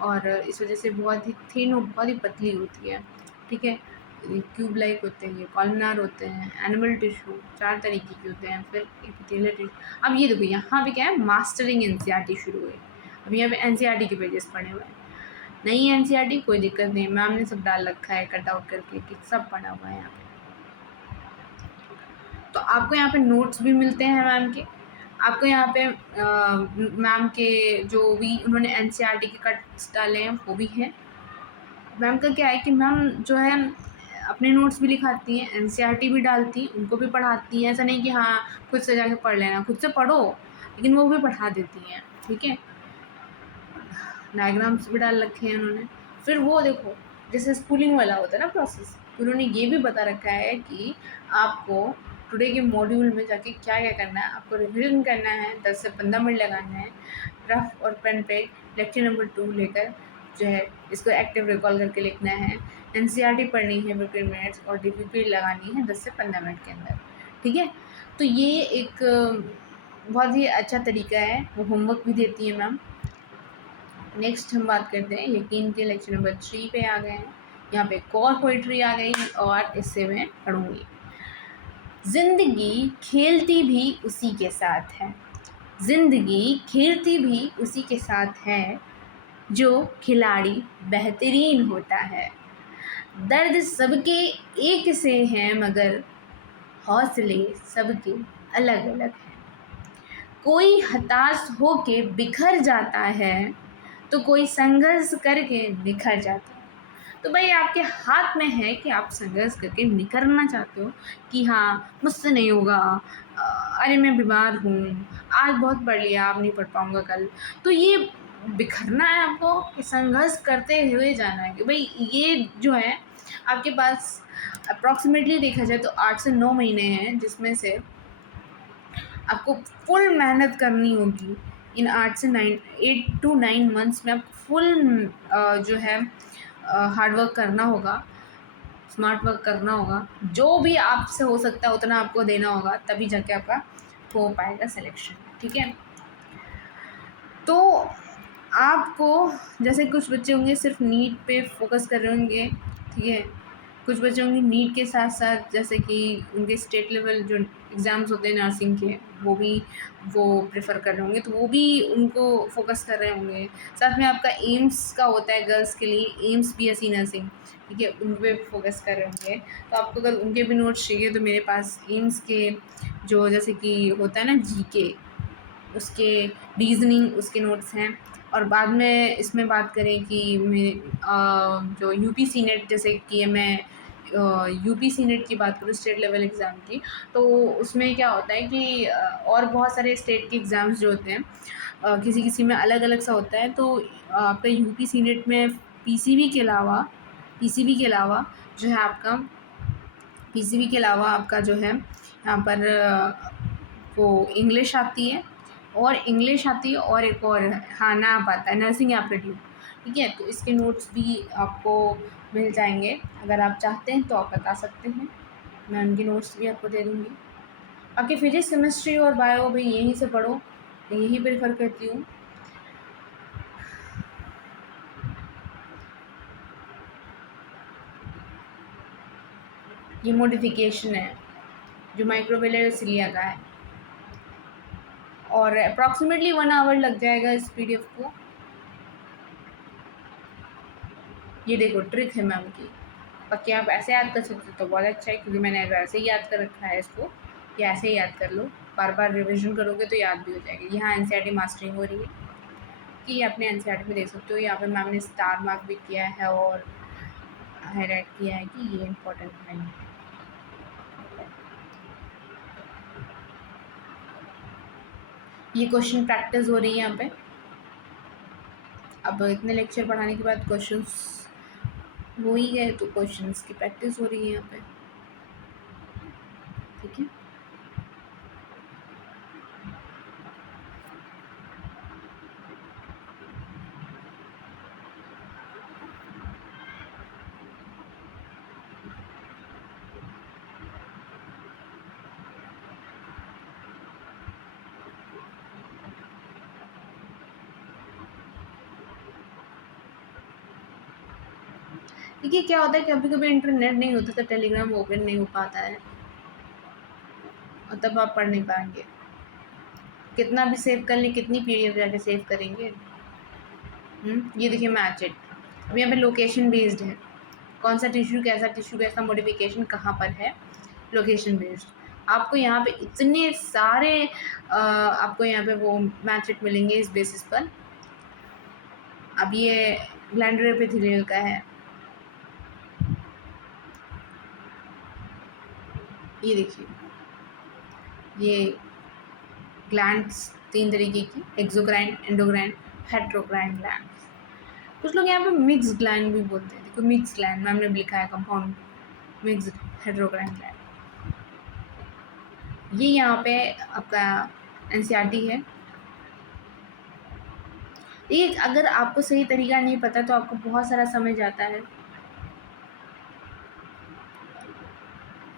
और इस वजह से बहुत ही थिन और बहुत ही पतली होती है, ठीक है। क्यूब लाइक होते हैं, ये कॉलमनार होते हैं। एनिमल टिश्यू 4 तरीके के होते हैं। फिर एपिथेलियल टिश्यू। अब ये देखो यहाँ पे क्या है, मास्टरिंग NCERT शुरू हुई। अब यहाँ पे NCERT के पेजेस पड़े हुए हैं। नहीं NCERT कोई दिक्कत नहीं, मैम ने सब डाल रखा है कट आउट करके कि सब पढ़ा हुआ है यहाँ पे। तो आपको यहाँ पे नोट्स भी मिलते हैं मैम के। आपको यहाँ पे मैम के जो भी उन्होंने NCERT के कट्स डाले हैं वो भी हैं। मैम का क्या है कि मैम जो है अपने नोट्स भी लिखाती हैं, NCERT भी डालती हैं, उनको भी पढ़ाती हैं। ऐसा नहीं कि हाँ खुद से जाके पढ़ लेना, खुद से पढ़ो, लेकिन वो भी पढ़ा देती हैं, ठीक है। डायग्राम्स भी डाल रखे हैं उन्होंने। फिर वो देखो, जैसे स्कूलिंग वाला होता है ना प्रोसेस, उन्होंने ये भी बता रखा है कि आपको टुडे के मॉड्यूल में जाके क्या क्या करना है, आपको रिविजन करना है, 10 से 15 मिनट लगाना है रफ और पेन पे लेक्चर नंबर 2 लेकर जो है इसको एक्टिव रिकॉल करके लिखना है, एनसीईआरटी पढ़नी है 15 मिनट्स और डीपीपी लगानी है 10 से 15 मिनट के अंदर, ठीक है। तो ये एक बहुत ही अच्छा तरीका है, वो होमवर्क भी देती है मैम। नेक्स्ट हम बात करते हैं यकीन के लेक्चर नंबर 3 पे आ गए हैं। यहाँ पे एक और पोइट्री आ गई और इससे मैं पढ़ूँगी। जिंदगी खेलती भी उसी के साथ है, जिंदगी खेलती भी उसी के साथ है, जो खिलाड़ी बेहतरीन होता है। दर्द सबके एक से हैं मगर हौसले सबके अलग अलग हैं। कोई हताश होके बिखर जाता है तो कोई संघर्ष करके निखर जाता है। तो भाई आपके हाथ में है कि आप संघर्ष करके निखरना चाहते हो कि हाँ मुझसे नहीं होगा, अरे मैं बीमार हूँ, आज बहुत पढ़ लिया अब नहीं पढ़ पाऊँगा कल। तो ये बिखरना है आपको कि संघर्ष करते हुए जाना है कि भाई ये जो है आपके पास अप्रॉक्सीमेटली देखा जाए तो 8 से 9 महीने हैं, जिसमें से आपको फुल मेहनत करनी होगी। इन 8 to 9 मंथ्स में आपको फुल जो है हार्ड वर्क करना होगा, स्मार्ट वर्क करना होगा, जो भी आपसे हो सकता है उतना आपको देना होगा, तभी जाके आपका हो पाएगा सिलेक्शन, ठीक है। तो आपको जैसे कुछ बच्चे होंगे सिर्फ नीट पे फोकस कर रहे होंगे, ठीक है, कुछ बच्चे होंगे नीट के साथ साथ जैसे कि उनके स्टेट लेवल जो एग्ज़ाम्स होते हैं नर्सिंग के वो प्रेफर कर रहे होंगे, तो वो भी उनको फोकस कर रहे होंगे। साथ में आपका एम्स का होता है गर्ल्स के लिए, एम्स BSc नर्सिंग, ठीक है, उन पर फोकस कर रहे होंगे। तो आपको अगर उनके भी नोट्स चाहिए तो मेरे पास एम्स के जो जैसे कि होता है ना GK, उसके रीजनिंग उसके नोट्स हैं। और बाद में इसमें बात करें कि जो UPC नेट, जैसे कि मैं UPC नेट की बात करूँ स्टेट लेवल एग्ज़ाम की, तो उसमें क्या होता है कि और बहुत सारे स्टेट के एग्ज़ाम्स जो होते हैं किसी किसी में अलग अलग सा होता है। तो आपका UPC नेट में PCB के अलावा जो है आपका PCB के अलावा आपका जो है यहाँ पर वो इंग्लिश आती है और एक और हाँ नाप आता है, नर्सिंग एप्टीट्यूड, ठीक है। तो इसके नोट्स भी आपको मिल जाएंगे, अगर आप चाहते हैं तो आप बता सकते हैं, मैं उनके नोट्स भी आपको दे दूँगी। बाकी फिजिक्स केमिस्ट्री और बायो भी यहीं से पढ़ो, यही प्रेफर करती हूँ। ये मॉडिफिकेशन है जो माइक्रोवेलेर सिलिया का है और अप्रॉक्सीमेटली 1 आवर लग जाएगा इस PDF को। ये देखो ट्रिक है मैम की, बाकी आप ऐसे याद कर सकते हो तो बहुत अच्छा है, क्योंकि मैंने वैसे ही याद कर रखा है इसको, या ऐसे ही याद कर लो, बार बार रिविजन करोगे तो याद भी हो जाएगी। यहाँ NCERT मास्टरिंग हो रही है कि अपने NCERT में देख सकते हो, यहाँ पे मैम ने स्टार मार्क भी किया है और हाईलाइट किया है कि ये इम्पोर्टेंट नहीं है। ये क्वेश्चन प्रैक्टिस हो रही है यहाँ पे। अब इतने लेक्चर पढ़ाने के बाद क्वेश्चंस हो ही गए, तो क्वेश्चंस की प्रैक्टिस हो रही है यहाँ पे, ठीक है। देखिए क्या होता है, कभी कभी इंटरनेट नहीं होता तो टेलीग्राम ओपन नहीं हो पाता है और तब आप पढ़ नहीं पाएंगे। कितना भी सेव कर लें, कितनी PDF जाके सेव करेंगे। ये देखिए मैच इट, अब यहाँ पे लोकेशन बेस्ड है, कौन सा टिश्यू कैसा मॉडिफिकेशन कहाँ पर है, लोकेशन बेस्ड। आपको यहाँ पे इतने सारे आपको यहाँ पे वो मैच इट मिलेंगे इस बेसिस पर। अब ये ग्लैंडुलर एपिथेलियल का है, ये देखिए, ये ग्लैंड्स 3 तरीके की, एक्सोक्राइन, एंडोक्राइन, हेट्रोक्राइन ग्लैंड्स। कुछ लोग यहाँ पे मिक्स ग्लैंड भी बोलते हैं, देखो मिक्स ग्लैंड मैम ने लिखा है, कंपाउंड मिक्स हेट्रोक्राइन ग्लैंड। ये यहाँ पे आपका एनसीईआरटी है। ये अगर आपको सही तरीका नहीं पता तो आपको बहुत सारा समय जाता है,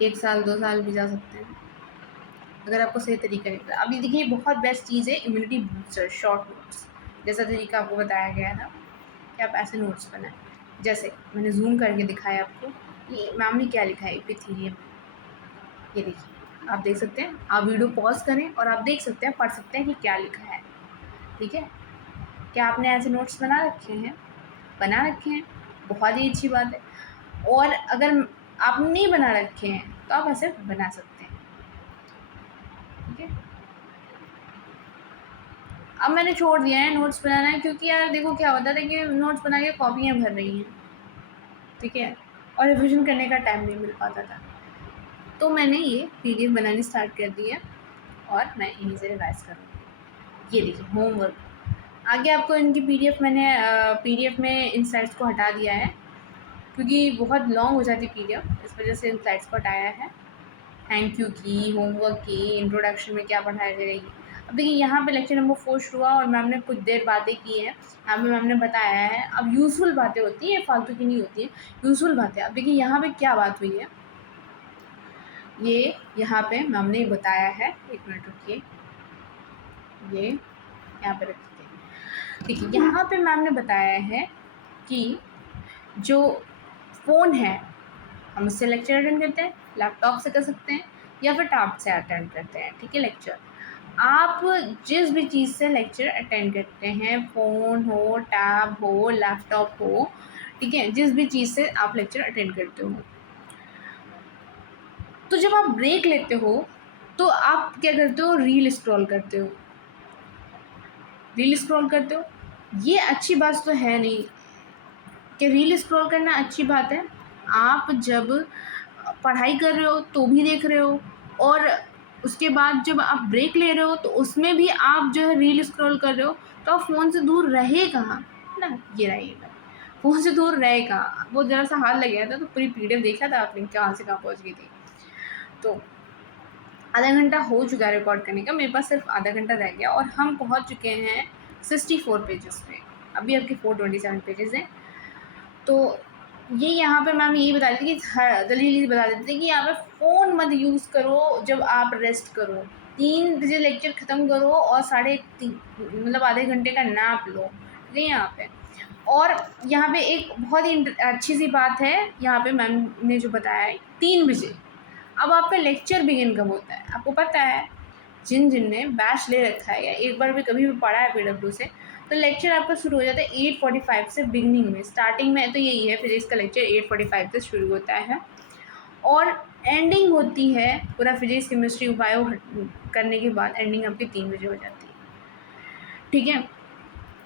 1 साल 2 साल भी जा सकते हैं अगर आपको सही तरीका नहीं पता। अभी देखिए बहुत बेस्ट चीज़ है इम्यूनिटी बूस्टर शॉर्ट नोट्स, जैसा तरीका आपको बताया गया था कि आप ऐसे नोट्स बनाएं। जैसे मैंने जूम करके दिखाया आपको, ये मैम ने क्या लिखा है एपिथेलियम, ये देखिए आप देख सकते हैं। आप वीडियो पॉज करें और आप देख सकते हैं, पढ़ सकते हैं कि क्या लिखा है। ठीक है, क्या आपने ऐसे नोट्स बना रखे हैं? बना रखे हैं, बहुत ही अच्छी बात है। और अगर आपने नहीं बना रखे हैं तो आप ऐसे बना सकते हैं। ठीक है, अब मैंने छोड़ दिया है नोट्स बनाना, क्योंकि यार देखो क्या होता था कि नोट्स बना के कॉपियाँ भर रही हैं, ठीक है, और रिविजन करने का टाइम नहीं मिल पाता था। तो मैंने ये पीडीएफ बनानी स्टार्ट कर दी है और मैं इन्हीं से रिवाइज करूँगी। ये देखिए होमवर्क आगे आपको इनकी पीडीएफ में इन स्लाइड्स को हटा दिया है, क्योंकि बहुत लॉन्ग हो जाती पीडीएफ, इस वजह से इन स्लाइड्स को हटाया है। थैंक यू की, होमवर्क की, इंट्रोडक्शन में क्या पढ़ाया जाएगी। अब देखिए यहाँ पे लेक्चर नंबर 4 शुरू हुआ और मैम ने कुछ देर बातें की हैं, यहाँ पे मैम ने बताया है। अब यूज़फुल बातें होती हैं, फालतू की नहीं होती हैं, यूज़फुल बातें। अब देखिए यहाँ पे क्या बात हुई है, ये यहाँ पे मैम ने बताया है, एक मिनट रुकिए, ये यहाँ पे रखते हैं। देखिए यहाँ पे मैम ने बताया है कि जो फ़ोन है हम उससे लेक्चर अटेंड करते हैं, लैपटॉप से कर सकते हैं या फिर टैब से अटेंड करते हैं। ठीक है, लेक्चर आप जिस भी चीज़ से लेक्चर अटेंड करते हैं, फ़ोन हो, टैब हो, लैपटॉप हो, ठीक है, जिस भी चीज़ से आप लेक्चर अटेंड करते हो, तो जब आप ब्रेक लेते हो तो आप क्या करते हो, रील स्क्रॉल करते हो। रील स्क्रॉल करते हो, ये अच्छी बात तो है नहीं कि रील स्क्रॉल करना अच्छी बात है। आप जब पढ़ाई कर रहे हो तो भी देख रहे हो, और उसके बाद जब आप ब्रेक ले रहे हो तो उसमें भी आप जो है रील स्क्रॉल कर रहे हो, तो आप फ़ोन से दूर रहे कहाँ, है ना, ये रहिएगा। फ़ोन से दूर रहे कहाँ, वो ज़रा सा हाथ लग गया था तो पूरी पीडीएफ देखा था आपने कहाँ से कहाँ पहुँच गई थी। तो आधा घंटा हो चुका है रिकॉर्ड करने का, मेरे पास सिर्फ आधा घंटा रह गया और हम पहुँच चुके हैं 64 पेजेस पे। अभी आपके 427 पेजेस हैं। तो ये यहाँ पे मैम यही बता रही थी कि दलील बता देते थे कि यहाँ पे फ़ोन मत यूज़ करो जब आप रेस्ट करो। 3 बजे लेक्चर ख़त्म करो और 3:30 मतलब आधे घंटे का नैप लो। ठीक है यहाँ पे। और यहाँ पे एक बहुत ही अच्छी सी बात है, यहाँ पे मैम ने जो बताया है 3 बजे। अब आपका लेक्चर बिगिन कब होता है आपको पता है? जिन ने बैच ले रखा है या एक बार भी कभी भी पढ़ा है पीडब्ल्यू से, तो लेक्चर आपका शुरू हो जाता है 8:45 से। बिगनिंग में स्टार्टिंग में तो यही है, फिजिक्स का लेक्चर 8:45 से शुरू होता है और एंडिंग होती है पूरा फिजिक्स केमिस्ट्री बायो करने के बाद एंडिंग आपकी 3 बजे हो जाती है। ठीक है,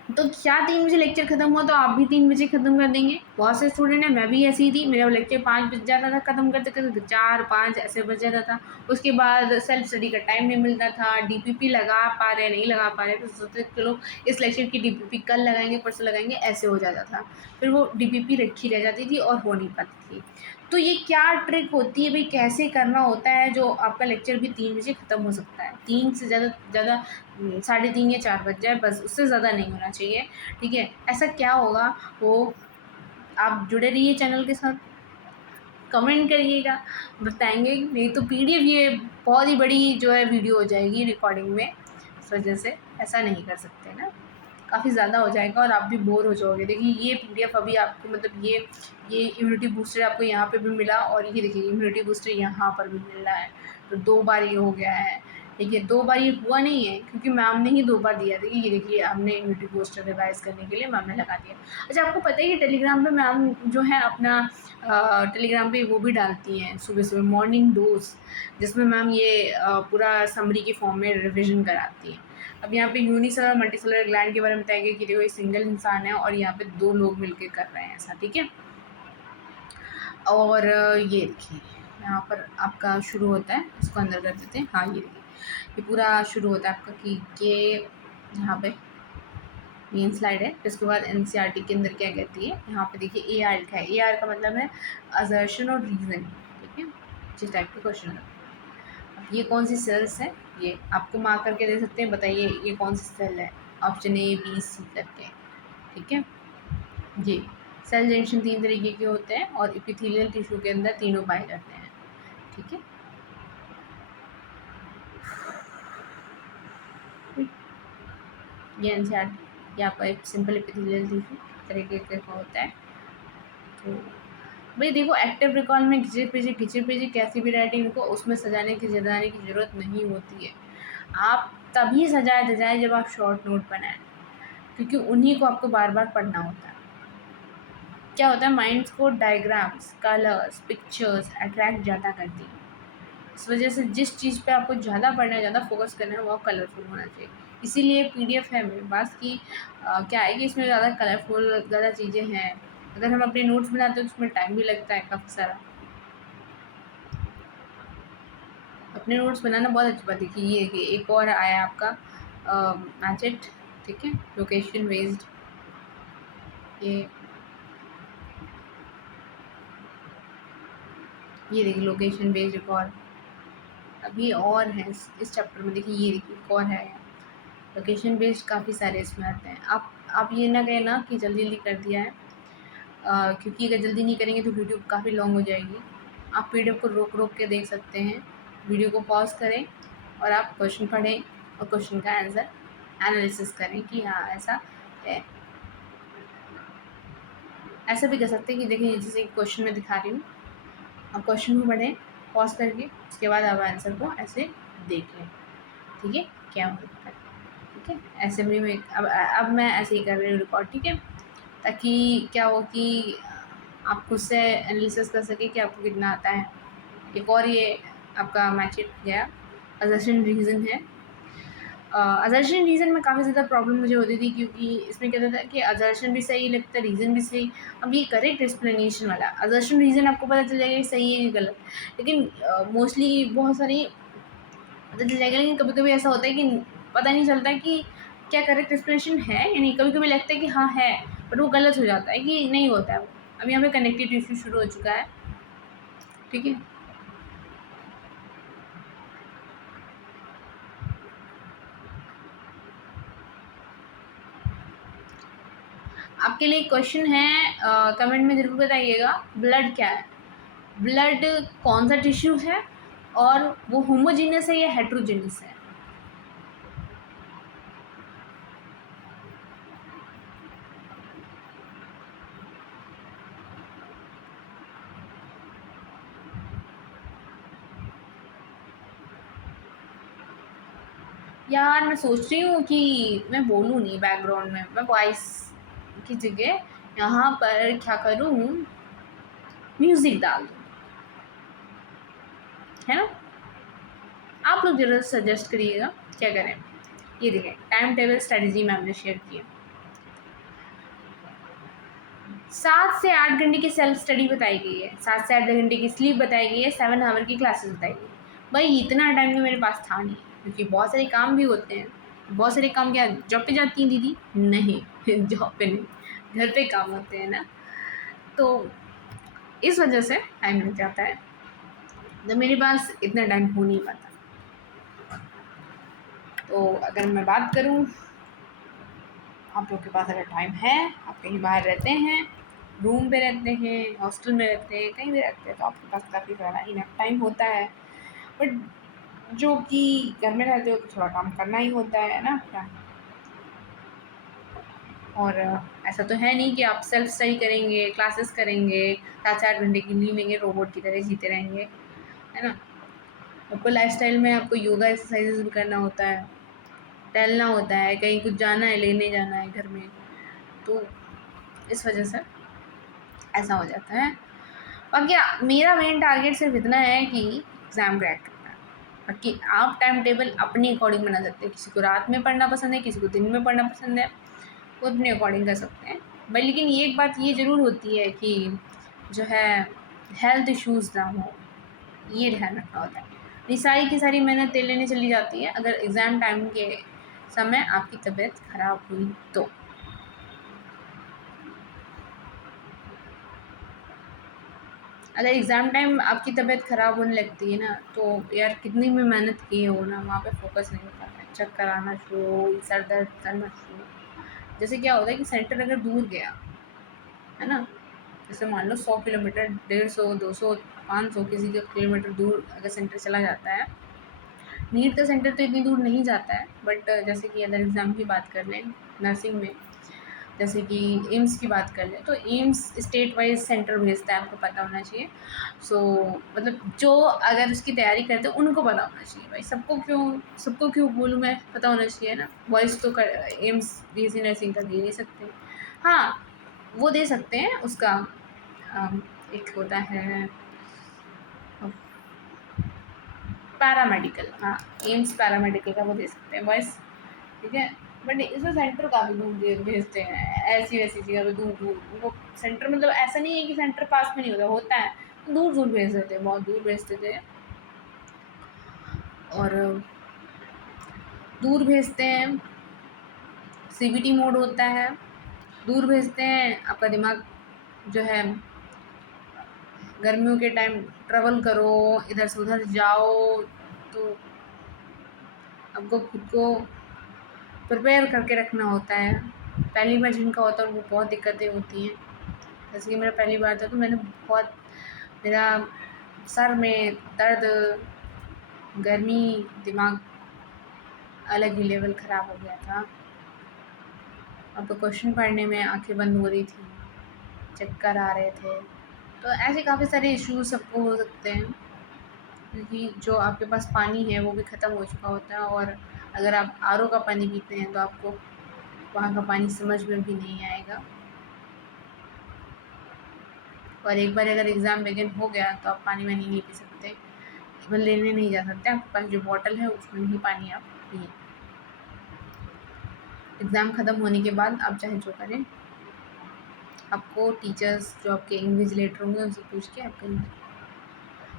तो क्या 3 बजे लेक्चर ख़त्म हुआ तो आप भी 3 बजे ख़त्म कर देंगे? बहुत से स्टूडेंट हैं, मैं भी ऐसी ही थी, मेरा लेक्चर 5 बज जाता था ख़त्म करते-करते, 4-5 ऐसे बज जाता था। उसके बाद सेल्फ स्टडी का टाइम नहीं मिलता था, डीपीपी लगा पा रहे, नहीं लगा पा रहे, तो सोचते चलो इस लेक्चर की डीपीपी कल लगाएँगे, परसों लगाएँगे, ऐसे हो जाता था। फिर वो डीपीपी रखी रह जाती थी और हो नहीं पाती थी। तो ये क्या ट्रिक होती है भई, कैसे करना होता है जो आपका लेक्चर भी 3 बजे ख़त्म हो सकता है? 3 से ज़्यादा 3:30 या 4 बज जाए बस, उससे ज़्यादा नहीं होना चाहिए। ठीक है, ऐसा क्या होगा वो आप जुड़े रहिए चैनल के साथ, कमेंट करिएगा, बताएँगे। नहीं तो पीडीएफ ये बहुत ही बड़ी जो है वीडियो हो जाएगी रिकॉर्डिंग में, इस वजह से ऐसा नहीं कर सकते ना, काफ़ी ज़्यादा हो जाएगा और आप भी बोर हो जाओगे। देखिए ये पीडीएफ अभी आपको मतलब ये इम्यूनिटी बूस्टर आपको यहाँ पे भी मिला और ये देखिए इम्यूनिटी बूस्टर यहाँ पर भी मिल रहा है, तो 2 बार ये हो गया है। देखिए 2 बार ये हुआ नहीं है क्योंकि मैम ने ही 2 बार दिया था कि ये देखिए हमने इम्यूनिटी बूस्टर रिवाइज़ करने के लिए मैम ने लगा दिया। अच्छा आपको पता है कि टेलीग्राम पे मैम जो है अपना टेलीग्राम पे वो भी डालती हैं सुबह-सुबह मॉर्निंग डोज़, जिसमें मैम ये पूरा समरी के फॉर्म में रिविज़न कराती हैं। अब यहाँ पे यूनिसेलुलर मल्टीसेलुलर ग्लैंड के बारे में बताया गया कि देखो ये सिंगल इंसान है और यहाँ पे 2 लोग मिलके कर रहे हैं ऐसा, ठीक है। और ये देखिए यहाँ पर आपका शुरू होता है, इसको अंदर कर देते हैं। हाँ ये देखिए ये पूरा शुरू होता है आपका कि ये यहाँ पे मेन स्लाइड है, फिर उसके बाद एनसीईआरटी के अंदर क्या कहती है, यहाँ पे देखिए एआर लिखा है। एआर का मतलब है असर्शन और रीज़न, ठीक है, जिस टाइप का क्वेश्चन है। अब ये कौन सी सेल्स है, ये आपको मार्क करके दे सकते हैं, बताइए ये कौन सी सेल है, ऑप्शन ए बी सी करके, ठीक है जी। सेल जंक्शन 3 तरीके के होते हैं और एपिथेलियल टिश्यू के अंदर तीनों पाए जाते हैं, ठीक है। ये एनसीईआरटी या आपका एक सिंपल एपिथेलियल टिश्यू तरीके का होता है। तो भाई देखो, एक्टिव रिकॉल में घिचे पीछे कैसी भी राइटिंग को उसमें सजाने की ज़रूरत नहीं होती है। आप तभी सजाए धजाए जब आप शॉर्ट नोट बनाएं, क्योंकि उन्हीं को आपको बार बार पढ़ना होता है। क्या होता है, माइंड्स को डायग्राम्स, कलर्स, पिक्चर्स अट्रैक्ट ज़्यादा करती हैं। इस वजह से जिस चीज़ पे आपको ज़्यादा पढ़ना है, ज़्यादा फोकस करना है, वो कलरफुल होना चाहिए। इसीलिए पीडीएफ है मेरे पास कि क्या है कि इसमें ज़्यादा कलरफुल ज़्यादा चीज़ें हैं। अगर हम अपने नोट्स बनाते हैं तो उसमें टाइम भी लगता है काफ़ी सारा। अपने नोट्स बनाना बहुत अच्छी बात है। कि ये कि एक और आया आपका मैच इट, ठीक है, लोकेशन बेस्ड। ये देखिए लोकेशन बेस्ड एक और, अभी और है इस चैप्टर में। देखिए ये देखिए एक और है लोकेशन बेस्ड, काफ़ी सारे इसमें आते हैं। आप ये ना कहें ना कि जल्दी जल्दी कर दिया है, क्योंकि अगर जल्दी नहीं करेंगे तो वीडियो काफ़ी लॉन्ग हो जाएगी। आप पीडीएफ को रोक रोक के देख सकते हैं, वीडियो को पॉज करें और आप क्वेश्चन पढ़ें और क्वेश्चन का आंसर एनालिसिस करें कि हाँ ऐसा है। ऐसा भी कर सकते हैं कि देखिए जैसे क्वेश्चन में दिखा रही हूँ, आप क्वेश्चन को पढ़ें पॉज करके, उसके बाद आप आंसर को ऐसे देख लें, ठीक है क्या होता है, ठीक है। असेंबली में अब मैं ऐसे ही कर रही हूँ रिकॉर्ड, ठीक है, ताकि क्या हो कि आप खुद से एनालिसिस कर सकें कि आपको कितना आता है। एक और ये आपका मैचिट गया असर्शन रीज़न है। असर्शन रीज़न में काफ़ी ज़्यादा प्रॉब्लम मुझे होती थी, क्योंकि इसमें क्या होता था कि असर्शन भी सही लगता है, रीज़न भी सही। अब ये करेक्ट एक्सप्लेनेशन वाला असर्शन रीज़न आपको पता चल जाएगा कि सही है कि गलत, लेकिन मोस्टली बहुत सारी पता चल जाएगा, लेकिन कभी कभी ऐसा होता है कि पता नहीं चलता कि क्या करेक्ट एक्सप्लेनेशन है या नहीं। कभी कभी लगता है कि हाँ है, बट वो गलत हो जाता है कि नहीं होता है वो। अब यहाँ पे कनेक्टिव टिश्यू शुरू हो चुका है, ठीक है। आपके लिए क्वेश्चन है, कमेंट में ज़रूर बताइएगा, ब्लड क्या है, ब्लड कौन सा टिश्यू है और वो होमोजीनियस है या हेट्रोजीनियस है। यार मैं सोच रही हूँ कि मैं बोलूँ नहीं बैकग्राउंड में, मैं वॉइस की जगह यहाँ पर क्या करूँ, म्यूज़िक डाल दूँ, है ना। आप लोग जरा सजेस्ट करिएगा क्या करें। ये देखें टाइम टेबल स्ट्रेटजी मैम ने शेयर की है। 7 से 8 घंटे की सेल्फ स्टडी बताई गई है, 7 से 8 घंटे की स्लीप बताई गई है, 7 आवर की क्लासेस बताई गई है। भाई इतना टाइम तो मेरे पास था नहीं, क्योंकि बहुत सारे काम भी होते हैं। बहुत सारे काम क्या जॉब पे जाती हैं दीदी? नहीं जॉब पे नहीं, घर पे काम होते हैं ना, तो इस वजह से टाइम लग जाता है, तो मेरे पास इतना टाइम हो नहीं पाता। तो अगर मैं बात करूँ, आप लोग के पास अगर टाइम है, आप कहीं बाहर रहते हैं, रूम पे रहते हैं, हॉस्टल में रहते हैं, कहीं भी रहते हैं, तो आपके पास काफ़ी सारा इनफ टाइम होता है। बट जो कि घर में रहते हो तो थोड़ा काम करना ही होता है ना क्या। और ऐसा तो है नहीं कि आप सेल्फ स्टडी करेंगे, क्लासेस करेंगे, 7-8 घंटे की नींद लेंगे, रोबोट की तरह जीते रहेंगे, है ना। आपको लाइफस्टाइल में आपको योगा एक्सरसाइजेज भी करना होता है, टहलना होता है, कहीं कुछ जाना है, लेने जाना है घर में, तो इस वजह से ऐसा हो जाता है। बाकी मेरा मेन टारगेट सिर्फ इतना है कि एग्ज़ाम क्रैक करना है। बाकी आप टाइम टेबल अपने अकॉर्डिंग बना सकते हैं, किसी को रात में पढ़ना पसंद है, किसी को दिन में पढ़ना पसंद है, वो अपने अकॉर्डिंग कर सकते हैं। बट लेकिन ये एक बात ये ज़रूर होती है कि जो है हेल्थ इश्यूज़ ना हो, ये ध्यान रखना होता है। ये सारी की सारी मेहनत तेल लेने चली जाती है अगर एग्ज़ाम टाइम के समय आपकी तबीयत ख़राब हुई तो। अगर एग्ज़ाम टाइम आपकी तबीयत ख़राब होने लगती है ना, तो यार कितनी भी मेहनत की हो ना, वहाँ पे फोकस नहीं हो पाता है, चक्कर आना शुरू, सर दर्द करना शुरू। जैसे क्या होता है कि सेंटर अगर दूर गया, है ना, जैसे मान लो 100 किलोमीटर, 150, 200, 500 किसी का किलोमीटर दूर अगर सेंटर चला जाता है। नीट का सेंटर तो इतनी दूर नहीं जाता है, बट जैसे कि अदर एग्ज़ाम की बात कर लें नर्सिंग में, जैसे कि एम्स की बात कर लें, तो एम्स स्टेट वाइज सेंटर भेजता है, आपको पता होना चाहिए। सो मतलब जो अगर उसकी तैयारी करते हैं उनको पता होना चाहिए भाई, सबको क्यों बोलूँ मैं, पता होना चाहिए ना। बॉयज़ तो कर एम्स बीएससी नर्सिंग का दे नहीं सकते। हाँ, वो दे सकते हैं उसका एक होता है पैरामेडिकल, हाँ, एम्स पैरामेडिकल का वो दे सकते हैं बॉयज़, ठीक है। बट इसमें सेंटर काफ़ी दूर भेजते हैं, ऐसी वैसी जगह पे दूर दूर। वो सेंटर मतलब ऐसा नहीं है कि सेंटर पास में नहीं होता है, दूर दूर भेज देते हैं, बहुत दूर भेजते थे। और दूर भेजते हैं, सीबीटी मोड होता है, दूर भेजते हैं। आपका दिमाग जो है, गर्मियों के टाइम ट्रैवल करो, इधर से उधर जाओ, तो आपको खुद को प्रिपेयर करके रखना होता है। पहली बार जिनका होता है उनको बहुत दिक्कतें होती हैं। जैसे कि मेरा पहली बार था, तो मैंने बहुत, मेरा सर में दर्द, गर्मी, दिमाग अलग ही लेवल ख़राब हो गया था। अब तो क्वेश्चन पढ़ने में आंखें बंद हो रही थी, चक्कर आ रहे थे। तो ऐसे काफ़ी सारे इश्यूज सबको हो सकते हैं, क्योंकि जो आपके पास पानी है वो भी ख़त्म हो चुका होता है, और अगर आप आरओ का पानी पीते हैं तो आपको वहाँ का पानी समझ में भी नहीं आएगा। और एक बार अगर एग्ज़ाम बिगिन हो गया तो आप पानी वानी नहीं पी सकते, इवन लेने नहीं जा सकते। आपके पास जो बॉटल है उसमें ही पानी आप पिए। एग्ज़ाम ख़त्म होने के बाद आप चाहे जो करें, आपको टीचर्स जो आपके इन्विजिलेटर होंगे उनसे पूछ के आप करेंगे।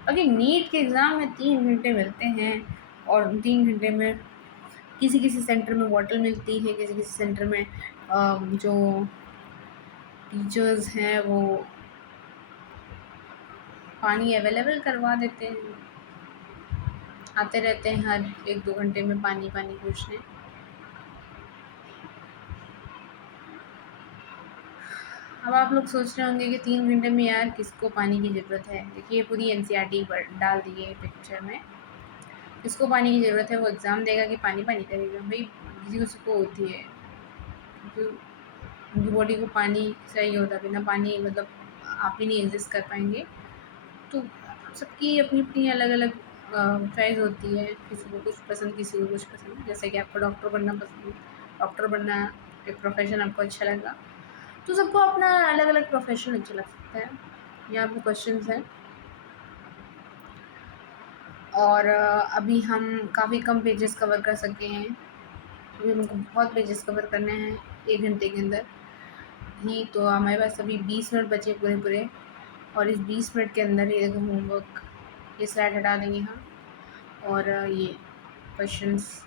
बाकी नीट के एग्ज़ाम में 3 घंटे मिलते हैं, और 3 घंटे में किसी किसी सेंटर में बॉटल मिलती है, किसी किसी सेंटर में जो टीचर्स हैं वो पानी अवेलेबल करवा देते हैं। आते रहते हैं हर 1-2 घंटे में पानी पूछने। अब आप लोग सोच रहे होंगे कि 3 घंटे में यार किसको पानी की ज़रूरत है। देखिए, पूरी एनसीईआरटी पर डाल दी है पिक्चर में। किसको पानी की ज़रूरत है, वो एग्ज़ाम देगा कि पानी करेगा। भाई किसी किसी को होती है, क्योंकि उनकी बॉडी को पानी चाहिए होता है, बिना पानी मतलब आप ही नहीं एग्जिस्ट कर पाएंगे। तो सबकी अपनी अपनी अलग अलग चॉइस होती है, किसी को कुछ पसंद, किसी को कुछ पसंद। जैसे कि आपको डॉक्टर बनना पसंद, डॉक्टर बनना एक प्रोफेशन आपको अच्छा लगा, तो सबको अपना अलग अलग प्रोफेशन अच्छा लग सकता है। यहाँ पे क्वेश्चंस हैं, और अभी हम काफ़ी कम पेजेस कवर कर सके हैं, अभी हमको बहुत पेजेस कवर करने हैं 1 घंटे के अंदर ही। तो हमारे पास अभी 20 मिनट बचे पूरे पूरे, और इस 20 मिनट के अंदर ये देखो होमवर्क, ये स्लाइड हटा देंगे हम, और ये क्वेश्चंस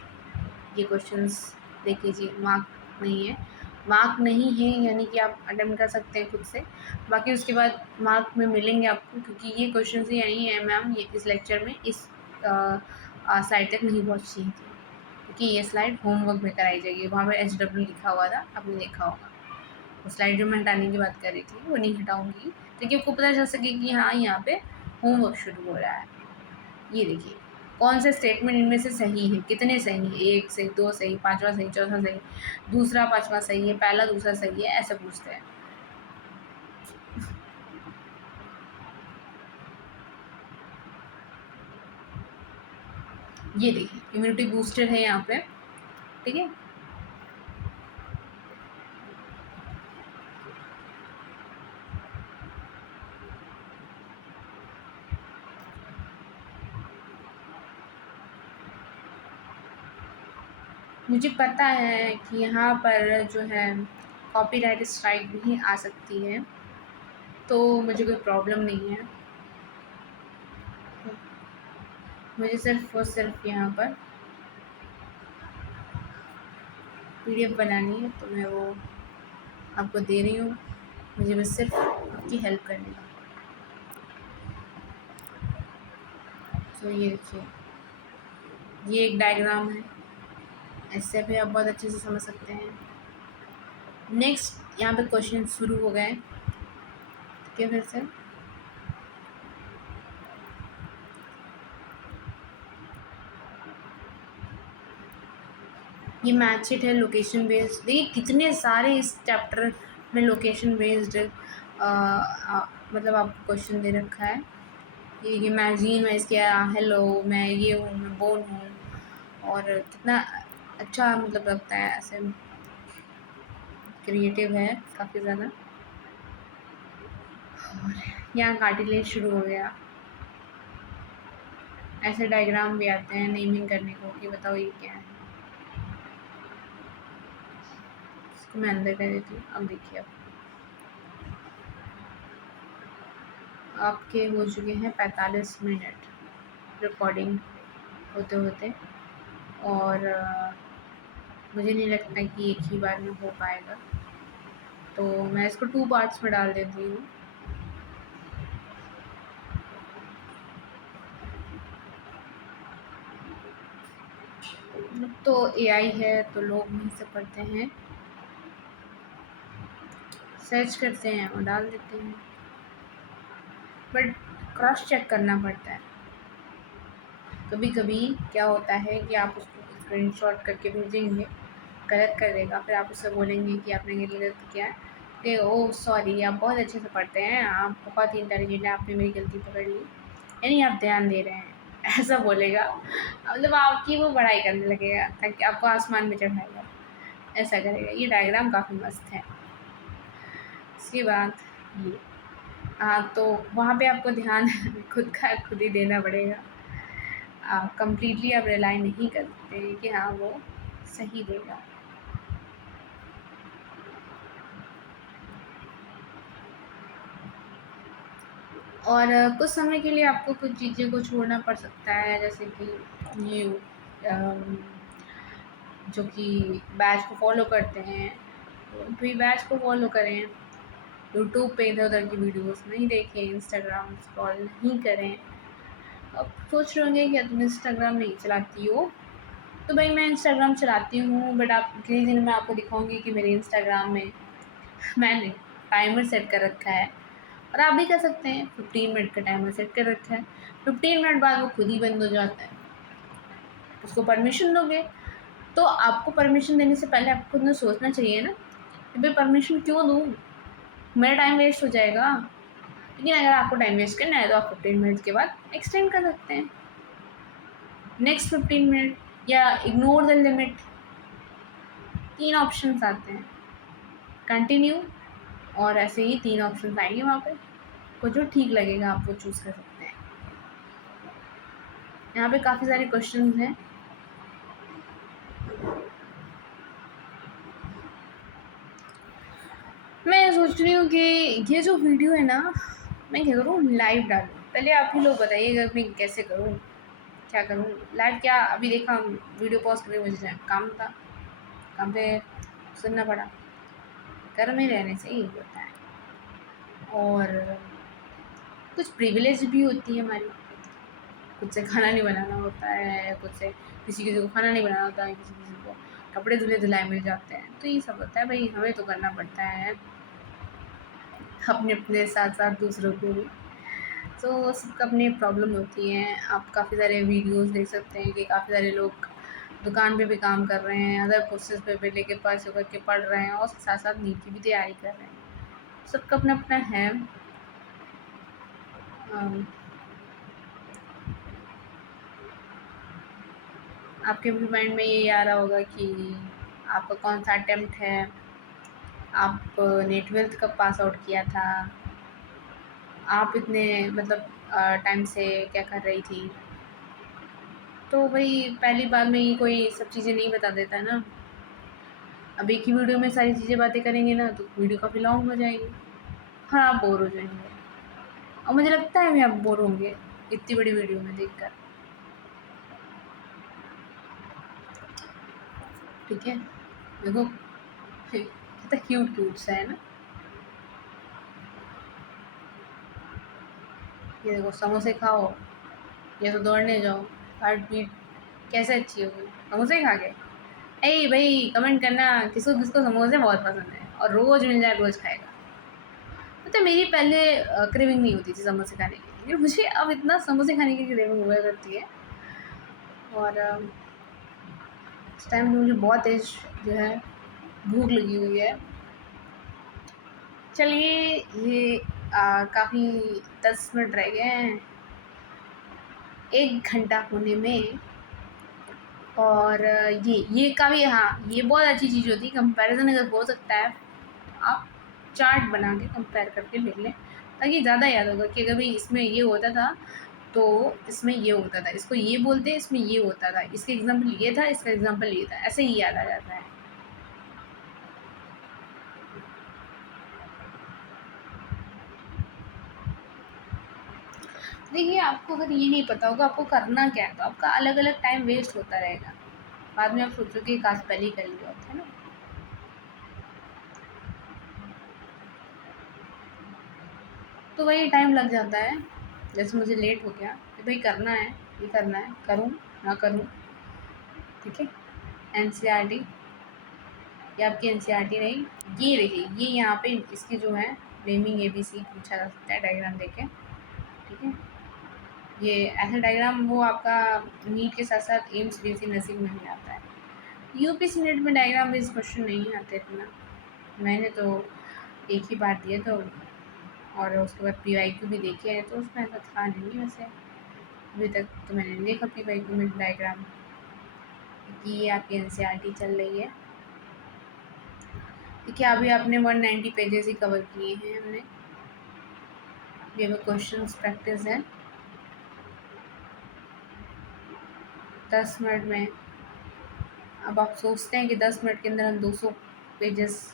देख लीजिए। मार्क नहीं है, यानी कि आप अटेम्प्ट कर सकते हैं खुद से। बाकी उसके बाद मार्क में मिलेंगे आपको, क्योंकि ये क्वेश्चंस ही आई हैं मैम ये इस लेक्चर में इस स्लाइड तक नहीं पहुँची थी, क्योंकि ये स्लाइड होमवर्क में कराई जाएगी। वहाँ पर HW लिखा हुआ था, आपने देखा होगा। वो स्लाइड जो मैं हटाने की बात कर रही थी वो नहीं हटाऊँगी, ताकि आपको पता चल सके कि हाँ, यहाँ पे होमवर्क शुरू हो रहा है। ये देखिए, कौन से स्टेटमेंट इनमें से सही है, कितने सही हैं, 1 सही, 2 सही, 5वां सही, चौथा सही, दूसरा 5वां सही है, पहला दूसरा सही है, ऐसा पूछते हैं। ये देखिए, इम्यूनिटी बूस्टर है यहाँ पे, ठीक है। मुझे पता है कि यहाँ पर जो है कॉपीराइट स्ट्राइक भी आ सकती है, तो मुझे कोई प्रॉब्लम नहीं है। मुझे सिर्फ और सिर्फ यहाँ पर PDF बनानी है, तो मैं वो आपको दे रही हूँ। मुझे बस सिर्फ आपकी हेल्प करनी है। तो ये देखिए, ये एक डायग्राम है, इससे भी आप बहुत अच्छे से समझ सकते हैं। नेक्स्ट यहाँ पे क्वेश्चन शुरू हो गए, ठीक है। फिर से ये मैच इट है लोकेशन बेस्ड। देखिए कितने सारे इस चैप्टर में लोकेशन बेस्ड मतलब आपको क्वेश्चन दे रखा है। ये इमेजिन मैं इसके हेलो मैं ये हूँ, मैं बोन हूँ, और कितना अच्छा मतलब लगता है, ऐसे क्रिएटिव है काफ़ी ज़्यादा। और यहाँ कार्टिलेज शुरू हो गया। ऐसे डायग्राम भी आते हैं नेमिंग करने को कि बताओ ये क्या है। इसको मैं अंदर कर देती हूँ। अब देखिए, अब आपके हो चुके हैं 45 मिनट रिकॉर्डिंग होते होते, और मुझे नहीं लगता कि एक ही बार में हो पाएगा, तो मैं इसको 2 पार्ट्स में डाल देती हूँ। तो एआई है तो लोग वहीं से पढ़ते हैं, सर्च करते हैं और डाल देते हैं, बट क्रॉस चेक करना पड़ता है। कभी कभी क्या होता है कि आप उसको स्क्रीनशॉट करके भेजेंगे, गलत कर देगा, फिर आप उससे बोलेंगे कि आपने ये गलत किया है, कि ओह सॉरी, आप बहुत अच्छे से पढ़ते हैं, आप बहुत ही इंटेलिजेंट है, आपने मेरी गलती पकड़ ली, यानी आप ध्यान दे रहे हैं, ऐसा बोलेगा। मतलब आपकी वो बड़ाई करने लगेगा ताकि आपको आसमान में चढ़ाएगा, ऐसा करेगा। ये डायग्राम काफ़ी मस्त है। इसके बाद ये, हाँ, तो वहाँ पे आपको ध्यान खुद का खुद ही देना पड़ेगा। कंप्लीटली आप रिलाई नहीं कर सकते कि हाँ वो सही देगा। और कुछ समय के लिए आपको कुछ चीज़ें को छोड़ना पड़ सकता है, जैसे कि ये अम, जो कि बैच को फॉलो करते हैं, भी बैच को फॉलो करें, यूट्यूब पे इधर उधर की वीडियोस नहीं देखें, इंस्टाग्राम स्क्रॉल नहीं करें। अब सोच रहे होंगे कि तुम इंस्टाग्राम नहीं चलाती हो, तो भाई मैं इंस्टाग्राम चलाती हूँ, बट आप किसी दिन मैं आपको दिखाऊंगी कि मेरे इंस्टाग्राम में मैंने टाइमर सेट कर रखा है, और आप भी कर सकते हैं। 15 मिनट का टाइमर सेट कर रखा है, 15 मिनट बाद वो खुद ही बंद हो जाता है। उसको परमिशन दोगे, तो आपको परमिशन देने से पहले आपको खुद ने सोचना चाहिए ना कि भाई परमिशन क्यों दूँ, मेरा टाइम वेस्ट हो जाएगा। लेकिन अगर आपको टाइम वेस्ट करना है तो आप 15 मिनट के बाद एक्सटेंड कर सकते हैं, नेक्स्ट 15 मिनट, या इग्नोर द लिमिट। 3 ऑप्शंस आते हैं, कंटिन्यू, और ऐसे ही 3 ऑप्शंस आएंगे वहाँ पे, को जो ठीक लगेगा आप वो चूज़ कर सकते हैं। यहाँ पे काफ़ी सारे क्वेश्चंस हैं। मैं सोच रही हूँ कि ये जो वीडियो है ना, मैं क्या करूँ, लाइव डालूँ। पहले आप ही लोग बताइएगा मैं कैसे करूँ, क्या करूँ लाइव। क्या अभी देखा वीडियो पॉज करके मुझे काम था, काम पे सुनना पड़ा। घर में रहने से ही होता है, और कुछ प्रिविलेज भी होती है हमारी। खुद से खाना नहीं बनाना होता है, खुद से किसी किसी को खाना नहीं बनाना होता है, किसी किसी को कपड़े धुले धुलाए मिल जाते हैं, तो ये सब होता है भाई, हमें तो करना पड़ता है अपने अपने साथ साथ दूसरों को भी। तो सबका अपनी प्रॉब्लम होती है। आप काफ़ी सारे वीडियोस देख सकते हैं कि काफ़ी सारे लोग दुकान पे भी काम कर रहे हैं, अदर कोर्सेज पे भी लेके परस्यू करके पढ़ रहे हैं, और साथ साथ नीट की भी तैयारी कर रहे हैं। सबका अपना अपना है। अम, आपके भी माइंड में ये आ रहा होगा कि आपका कौन सा अटेम्प्ट है, आप ने 12th कब पास आउट किया था, आप इतने मतलब टाइम से क्या कर रही थी। तो भाई पहली बार में ही कोई सब चीज़ें नहीं बता देता ना। अब एक ही वीडियो में सारी चीज़ें बातें करेंगे ना, तो वीडियो काफ़ी लॉन्ग हो जाएगी। हाँ, आप बोर हो जाएंगे, और मुझे लगता है भी आप बोर होंगे इतनी बड़ी वीडियो में देखकर। ठीक है, देखो कितना क्यूट क्यूट सा है ना। ये देखो, समोसे खाओ, या तो दौड़ने जाओ, हार्ट बीट कैसे अच्छी होगी समोसे खा के। ए भाई कमेंट करना किसको किसको समोसे बहुत पसंद है और रोज़ मिल जाए रोज़ खाएगा। पता है मेरी पहले क्रेविंग नहीं होती थी समोसे खाने की, लेकिन मुझे अब इतना समोसे खाने की क्रेविंग हुआ करती है। और इस टाइम पे मुझे बहुत तेज जो है भूख लगी हुई है। चलिए ये काफ़ी 10 मिनट रह गए हैं 1 घंटा होने में। और ये काफ़ी, हाँ ये बहुत अच्छी चीज़ होती है, कंपैरिजन अगर हो सकता है आप चार्ट बना के कंपेयर करके लिख लें, ताकि ज़्यादा याद होगा कि अगर भाई इसमें ये होता था तो इसमें ये होता था, इसको ये बोलते इसमें ये होता था, इसका एग्जाम्पल ये था, इसका एग्जाम्पल ये था, ऐसे ही याद आ जाता है। देखिए आपको अगर ये नहीं पता होगा आपको करना क्या है, तो आपका अलग अलग टाइम वेस्ट होता रहेगा, बाद में आप सोचोगे कि काश पहले ही कर लिया होता है ना। तो वही टाइम लग जाता है। जैसे मुझे लेट हो गया कि भाई करना है, ये करना है, करूँ ना करूँ, ठीक है। एनसीईआरटी, ये आपकी एनसीईआरटी रही। ये देखिए ये यहाँ पे इसकी जो है नेमिंग एबीसी पूछा जा सकता है डायग्राम देके, ठीक है। ये ऐसा डायग्राम वो आपका नीट के साथ साथ एम्स बीसी नर्सिंग में भी आता है। यूपीएससी नेट में डायग्राम बेस्ड क्वेश्चन नहीं आते इतना, मैंने तो एक ही बार दिया तो, और उसके बाद पीवाईक्यू भी देखे है तो उसमें ऐसा था नहीं वैसे, अभी तक तो मैंने नहीं देखा पीवाईक्यू में डायग्राम। कि ये आपकी एनसीईआरटी चल रही है, देखिए अभी आपने 190 पेजेस ही कवर किए हैं हमने। ये वो क्वेश्चन प्रैक्टिस है 10 मिनट में। अब आप सोचते हैं कि 10 मिनट के अंदर हम 200 पेजेस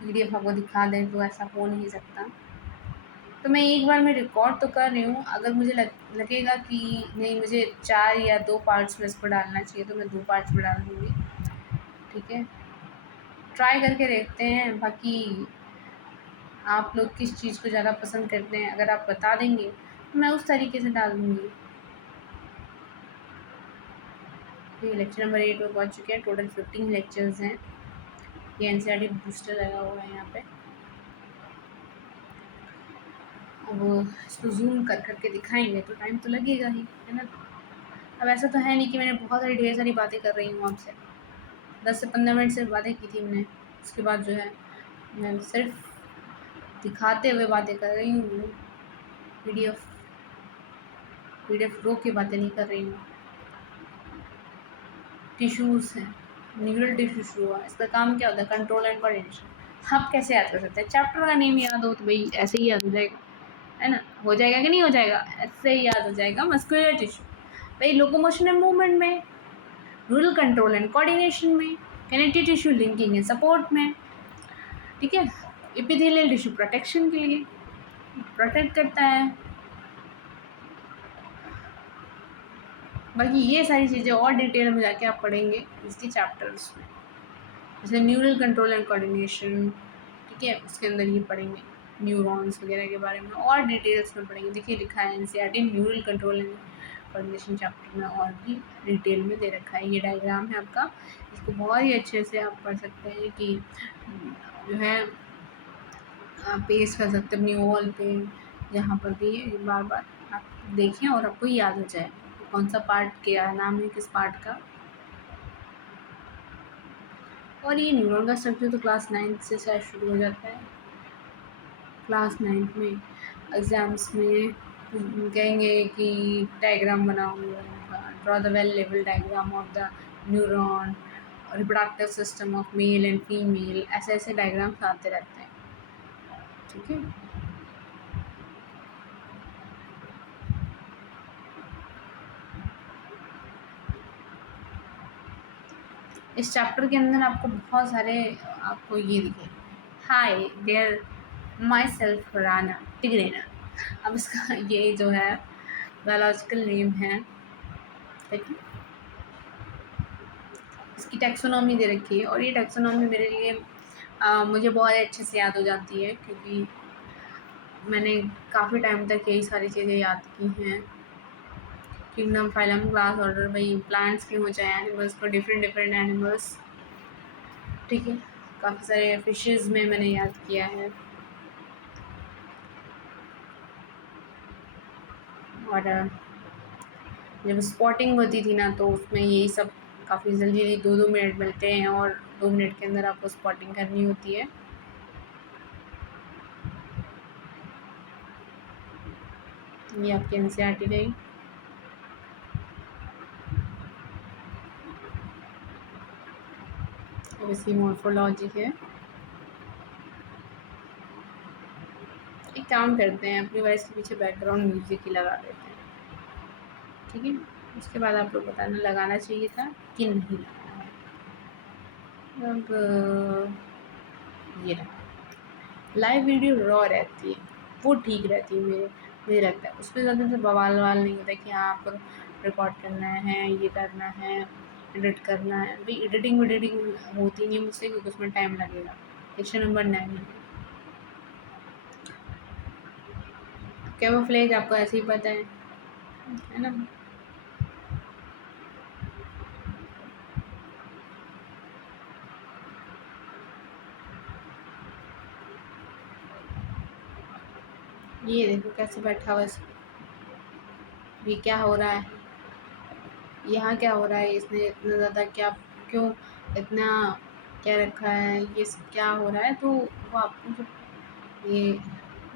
पीडीएफ आपको दिखा दें, तो ऐसा हो नहीं सकता। तो मैं एक बार में रिकॉर्ड तो कर रही हूँ, अगर मुझे लगेगा कि नहीं मुझे 4 या 2 पार्ट्स में इसको डालना चाहिए तो मैं 2 पार्ट्स में डाल दूँगी, ठीक है। ट्राई करके देखते हैं, बाकी आप लोग किस चीज़ को ज़्यादा पसंद करते हैं अगर आप बता देंगे तो मैं उस तरीके से डाल दूँगी। ये लेक्चर नंबर 8 में पहुँच चुके हैं, टोटल 15 लेक्चर्स हैं। ये एनसीईआरटी बूस्टर लगा हुआ है यहाँ पे। अब इसको जूम कर करके दिखाएंगे तो टाइम तो लगेगा ही, है ना। अब ऐसा तो है नहीं कि मैंने बहुत सारी ढेर सारी बातें कर रही हूँ आपसे, 10 से 15 मिनट से बातें की थी मैंने, उसके बाद जो है मैं सिर्फ दिखाते हुए बातें कर रही हूँ, पीडीएफ रो के बातें नहीं कर रही हूँ। टिश्यूज़ हैं, न्यूरल टिश्यू शुरू हुआ, इसका काम क्या होता है, कंट्रोल एंड कोऑर्डिनेशन। आप कैसे याद कर सकते हैं, चैप्टर का नेम याद हो तो भाई ऐसे ही याद हो जाएगा, है ना। हो जाएगा कि नहीं हो जाएगा, ऐसे ही याद हो जाएगा। मस्कुलर टिश्यू भाई लोकोमोशन एंड मूवमेंट में, रूरल कंट्रोल एंड कोऑर्डिनेशन में, connective tissue linking and support में, ठीक है। एपिथेलियल टिश्यू प्रोटेक्शन के लिए प्रोटेक्ट करता है। बाकी ये सारी चीज़ें और डिटेल में जाके आप पढ़ेंगे इसके चैप्टर्स में, जैसे न्यूरल कंट्रोल एंड कोऑर्डिनेशन, ठीक है, उसके अंदर ये पढ़ेंगे न्यूरॉन्स वगैरह के बारे में और डिटेल्स में पढ़ेंगे। देखिए लिखा है NCERT neural control and coordination chapter में और भी डिटेल में दे रखा है। ये डायग्राम है आपका, इसको बहुत ही अच्छे से आप पढ़ सकते हैं कि जो है पेस्ट कर सकते हैं अपनी वॉल पे, जहाँ पर भी बार बार आप देखें और आपको याद हो जाए कौन सा पार्ट क्या नाम है किस पार्ट का। और ये न्यूरॉन का स्ट्रक्चर तो क्लास 9 से शायद शुरू हो जाता है। क्लास 9 में एग्ज़ाम्स में कहेंगे कि डायग्राम बनाओ, draw the well level diagram of the neuron, reproductive system of male and female, ऐसे ऐसे डायग्राम्स आते रहते हैं, ठीक है। इस चैप्टर के अंदर आपको बहुत सारे आपको ये दिखे, hi there myself Rana टिग्रेना। अब इसका ये जो है बायोलॉजिकल नेम है, ठीक है। इसकी टैक्सोनॉमी दे रखी है और ये टैक्सोनॉमी मेरे लिए मुझे बहुत अच्छे से याद हो जाती है, क्योंकि मैंने काफ़ी टाइम तक यही सारी चीज़ें याद की हैं। किंगडम, फाइलम, क्लास, ऑर्डर, भाई प्लांट्स के हो चाहे एनिमल्स को, डिफरेंट डिफरेंट एनिमल्स, ठीक है। काफ़ी सारे फिशेज़ में मैंने याद किया है। और जब स्पॉटिंग होती थी ना, तो उसमें यही सब काफ़ी जल्दी जल्दी 2-2 मिनट मिलते हैं और 2 मिनट के अंदर आपको स्पॉटिंग करनी होती है। ये आपकी एनसीईआरटी रही। अब इसकी मॉर्फोलॉजी है। एक काम करते हैं, अपनी वॉइस के पीछे बैकग्राउंड म्यूजिक ही लगा देते हैं, ठीक है। उसके बाद आप लोग बताना लगाना चाहिए था कि नहीं लगाना है। अब ये रहा, लाइव वीडियो रॉ रहती है, वो ठीक रहती है, मुझे लगता है उसमें ज़्यादा से बवाल ववाल नहीं होता कि हाँ आपको रिकॉर्ड करना है, ये करना है, एडिट करना है। भाई एडिटिंग होती नहीं मुझसे, क्योंकि उसमें टाइम लगेगा। क्वेश्चन नंबर 9 कैमोफ्लेज आपको ऐसे ही पता है ना। ये देखो कैसे बैठा हुआ है, ये क्या हो रहा है, यहाँ क्या हो रहा है, इसने इतना ज़्यादा क्या, क्यों इतना क्या रखा है, ये सब क्या हो रहा है। तो वो आपको जब ये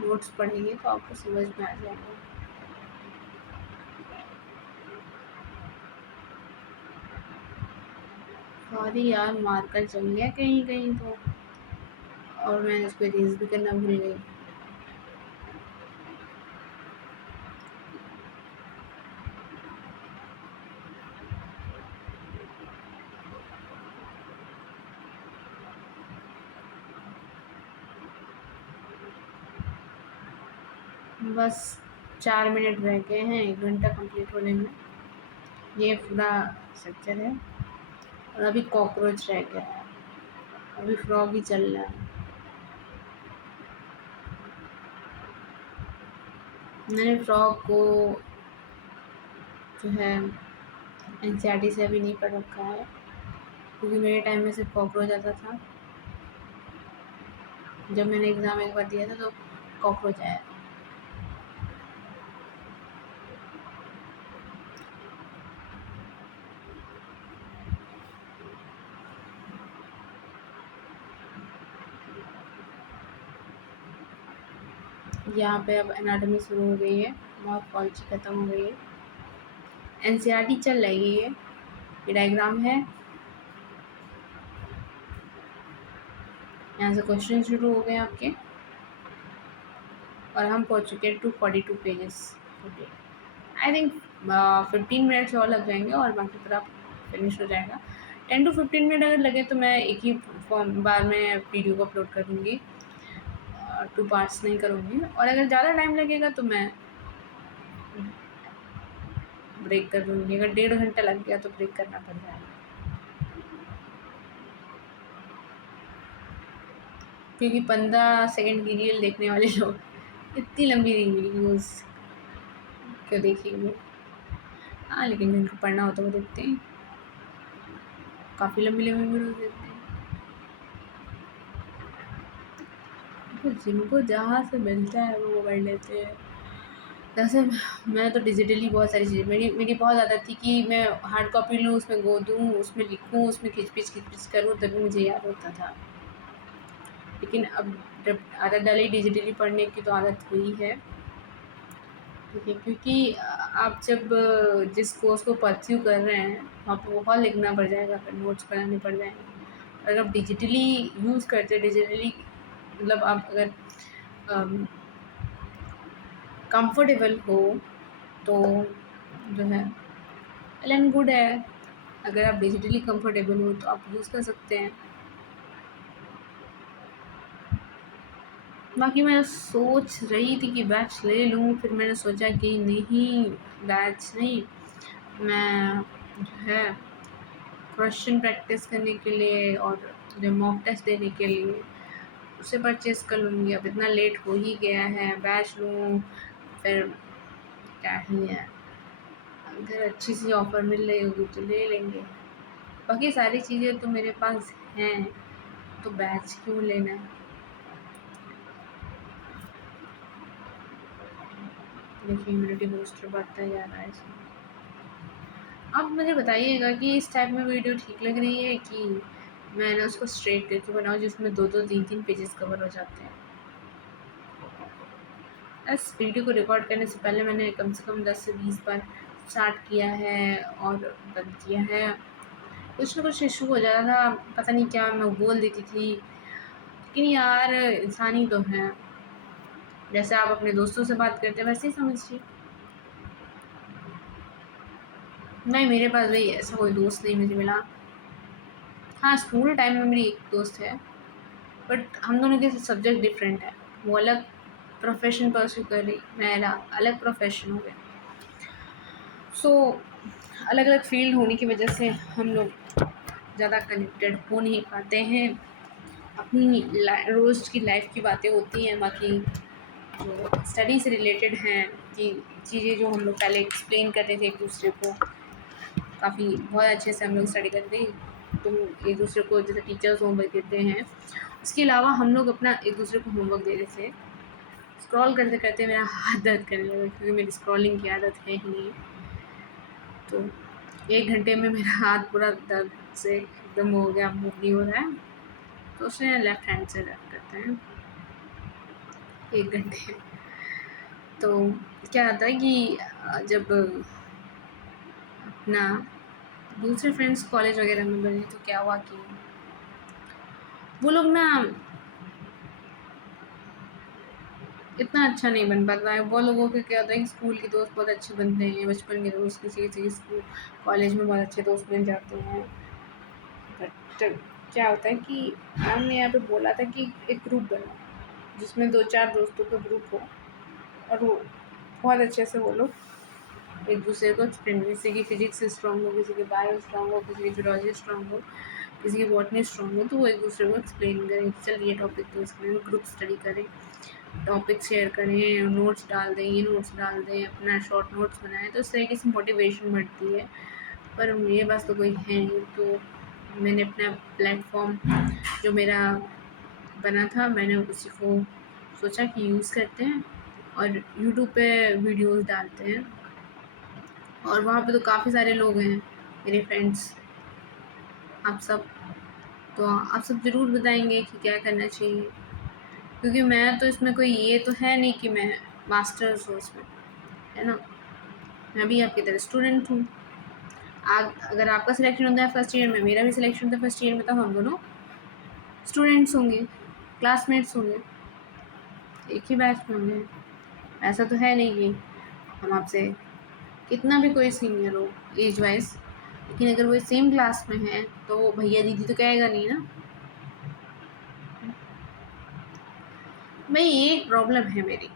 नोट्स पढ़ेंगे तो आपको समझ में आ जाएगा। सॉरी यार, मार्कर चल गया कहीं कहीं तो, और मैं इसको इरेज भी करना भूल गई। बस 4 मिनट रह गए हैं 1 घंटा कंप्लीट होने में। ये पूरा स्ट्रक्चर है, और अभी कॉकरोच रह गया है, अभी फ्रॉग ही चल रहा है। मैंने फ्रॉग को जो है एनसीईआरटी से अभी नहीं पढ़ रखा है, क्योंकि मेरे टाइम में सिर्फ कॉकरोच आता था। जब मैंने एग्ज़ाम एक बार दिया था तो कॉकरोच आया। यहाँ पे अब एनाटॉमी शुरू हो गई है, मॉर्फोलॉजी ख़त्म हो गई है, एनसीईआरटी चल रही है। ये डायग्राम है, यहाँ से क्वेश्चन शुरू हो गए आपके, और हम पहुँच चुके हैं 242 pages. Okay, I think 15 minutes और लग जाएंगे और बाकी पूरा फिनिश हो जाएगा। 10 to 15 मिनट अगर लगे तो मैं एक ही बार में वीडियो को अपलोड कर दूँगी, 2 पार्ट्स नहीं करूँगी। और अगर ज़्यादा टाइम लगेगा तो मैं ब्रेक कर दूँगी। अगर 1.5 घंटा लग गया तो ब्रेक करना पड़ जाएगा, क्योंकि 15 सेकंड की रील देखने वाले लोग इतनी लंबी वीडियोस क्यों देखेंगे। हाँ, लेकिन जिनको पढ़ना होता है वो देखते हैं, काफ़ी लंबी लंबी वीडियोस देखते हैं। तो जिनको जहाँ से मिलता है वो पढ़ लेते हैं। वैसे मैं तो डिजिटली बहुत सारी चीज़ें, मेरी बहुत आदत थी कि मैं हार्ड कॉपी लूँ, उसमें गोदूँ, उसमें लिखूँ, उसमें खिच-पिच करूँ, तभी मुझे याद होता था। लेकिन अब जब आदत डाली डिजिटली पढ़ने की तो आदत हुई है, ठीक है। क्योंकि आप जब जिस कोर्स को परस्यू कर रहे हैं वहाँ पे बहुत लिखना पड़ जाएगा, फिर नोट्स बनाने पड़ जाएंगे। अगर आप डिजिटली यूज़ करते हैं, डिजिटली मतलब आप अगर कंफर्टेबल हो तो जो है वेल एंड गुड है। अगर आप डिजिटली कंफर्टेबल हो तो आप यूज़ कर सकते हैं। बाकी मैं सोच रही थी कि बैच ले लूँ, फिर मैंने सोचा कि नहीं, बैच नहीं, मैं जो है क्वेश्चन प्रैक्टिस करने के लिए और जो मॉक टेस्ट देने के लिए उसे परचेज़ कर लूँगी। अब इतना लेट हो ही गया है, बैच लूँ फिर क्या ही है। अगर अच्छी सी ऑफ़र मिल रही होगी तो ले लेंगे, बाकी सारी चीज़ें तो मेरे पास हैं, तो बैच क्यों लेना है। देखिए इम्यूनिटी बूस्टर बढ़ता जा रहा है इसमें। आप मुझे बताइएगा कि इस टाइप में वीडियो ठीक लग रही है कि मैं ना उसको स्ट्रेट करके बनाऊँ जिसमें 2-2 3-3 पेजेस कवर हो जाते हैं। इस वीडियो को रिकॉर्ड करने से पहले मैंने कम से कम 10 से 20 बार स्टार्ट किया है और बंद किया है। कुछ ना कुछ इशू हो जाता था, पता नहीं क्या मैं बोल देती थी, लेकिन यार इंसान ही तो हैं। जैसे आप अपने दोस्तों से बात करते हैं वैसे ही समझिए। नहीं, मेरे पास भाई ऐसा कोई दोस्त नहीं मुझे मिला। हाँ, स्कूल टाइम में मेरी एक दोस्त है, बट हम दोनों के सब्जेक्ट डिफरेंट है। वो अलग प्रोफेशन परस्यू कर रही, मेरा अलग प्रोफेशन हो गया। सो अलग अलग फील्ड होने की वजह से हम लोग ज़्यादा कनेक्टेड हो नहीं पाते हैं। अपनी रोज़ की लाइफ की बातें होती हैं, बाकी जो स्टडी से रिलेटेड हैं कि चीज़ें जो हम लोग पहले एक्सप्लेन करते थे एक दूसरे को, काफ़ी बहुत अच्छे से हम लोग स्टडी करते हैं। तो एक दूसरे को जैसे टीचर्स होमवर्क देते हैं, उसके अलावा हम लोग अपना एक दूसरे को होमवर्क दे रहे थे। स्क्रॉल करते करते मेरा हाथ दर्द करने लगा क्योंकि मेरी स्क्रॉलिंग की आदत है ही नहीं। तो 1 घंटे में मेरा हाथ पूरा दर्द से एकदम हो गया, मूव नहीं हो रहा है। तो उसने लेफ़्ट हैंड से रब करते हैं 1 घंटे। तो क्या होता है कि जब अपना दूसरे फ्रेंड्स कॉलेज वगैरह में बने तो क्या हुआ कि वो लोग ना इतना अच्छा नहीं बन पाता है। बहुत लोगों के क्या होता है कि स्कूल के दोस्त बहुत अच्छे बनते हैं, बचपन के दोस्त किसी किसी स्कूल कॉलेज में बहुत अच्छे दोस्त मिल जाते हैं। बट क्या होता है कि मैम ने यहाँ पे बोला था कि एक ग्रुप बनाओ जिसमें 2-4 दोस्तों का ग्रुप हो और वो बहुत अच्छे से वो लोग एक दूसरे को एक्सप्लेन, किसी की फिजिक्स स्ट्रॉन्ग हो, किसी की बायो स्ट्रॉन्ग हो, किसी की फिलोलॉजी स्ट्रॉन्ग हो, किसी की बॉटनी स्ट्रॉन्ग हो, तो वो एक दूसरे को एक्सप्लेन करें, चल ये टॉपिक तो इसमें ग्रुप स्टडी करें, टॉपिक शेयर करें, नोट्स डाल दें, ये नोट्स डाल दें, अपना शॉर्ट नोट्स बनाएं, तो इस तरीके से मोटिवेशन बढ़ती है। पर मेरे पास तो कोई है नहीं, तो मैंने अपना प्लेटफॉर्म जो मेरा बना था मैंने उसी को सोचा कि यूज़ करते हैं और यूट्यूब पे वीडियोस डालते हैं। और वहाँ पे तो काफ़ी सारे लोग हैं मेरे फ्रेंड्स, आप सब। तो आप सब ज़रूर बताएंगे कि क्या करना चाहिए, क्योंकि मैं तो इसमें कोई ये तो है नहीं कि मैं मास्टर्स हूँ इसमें, है ना। मैं भी आपकी तरह स्टूडेंट हूँ। अगर आपका सिलेक्शन होता है फर्स्ट ईयर में, मेरा भी सिलेक्शन होता है फर्स्ट ईयर में, तो हम दोनों स्टूडेंट्स होंगे, क्लासमेट्स होंगे, एक ही बैच में होंगे। ऐसा तो है नहीं कि हम आपसे कितना भी कोई सीनियर हो एज वाइज, लेकिन अगर वो सेम क्लास में है तो वो भैया दीदी तो कहेगा नहीं ना। भाई ये एक प्रॉब्लम है मेरी।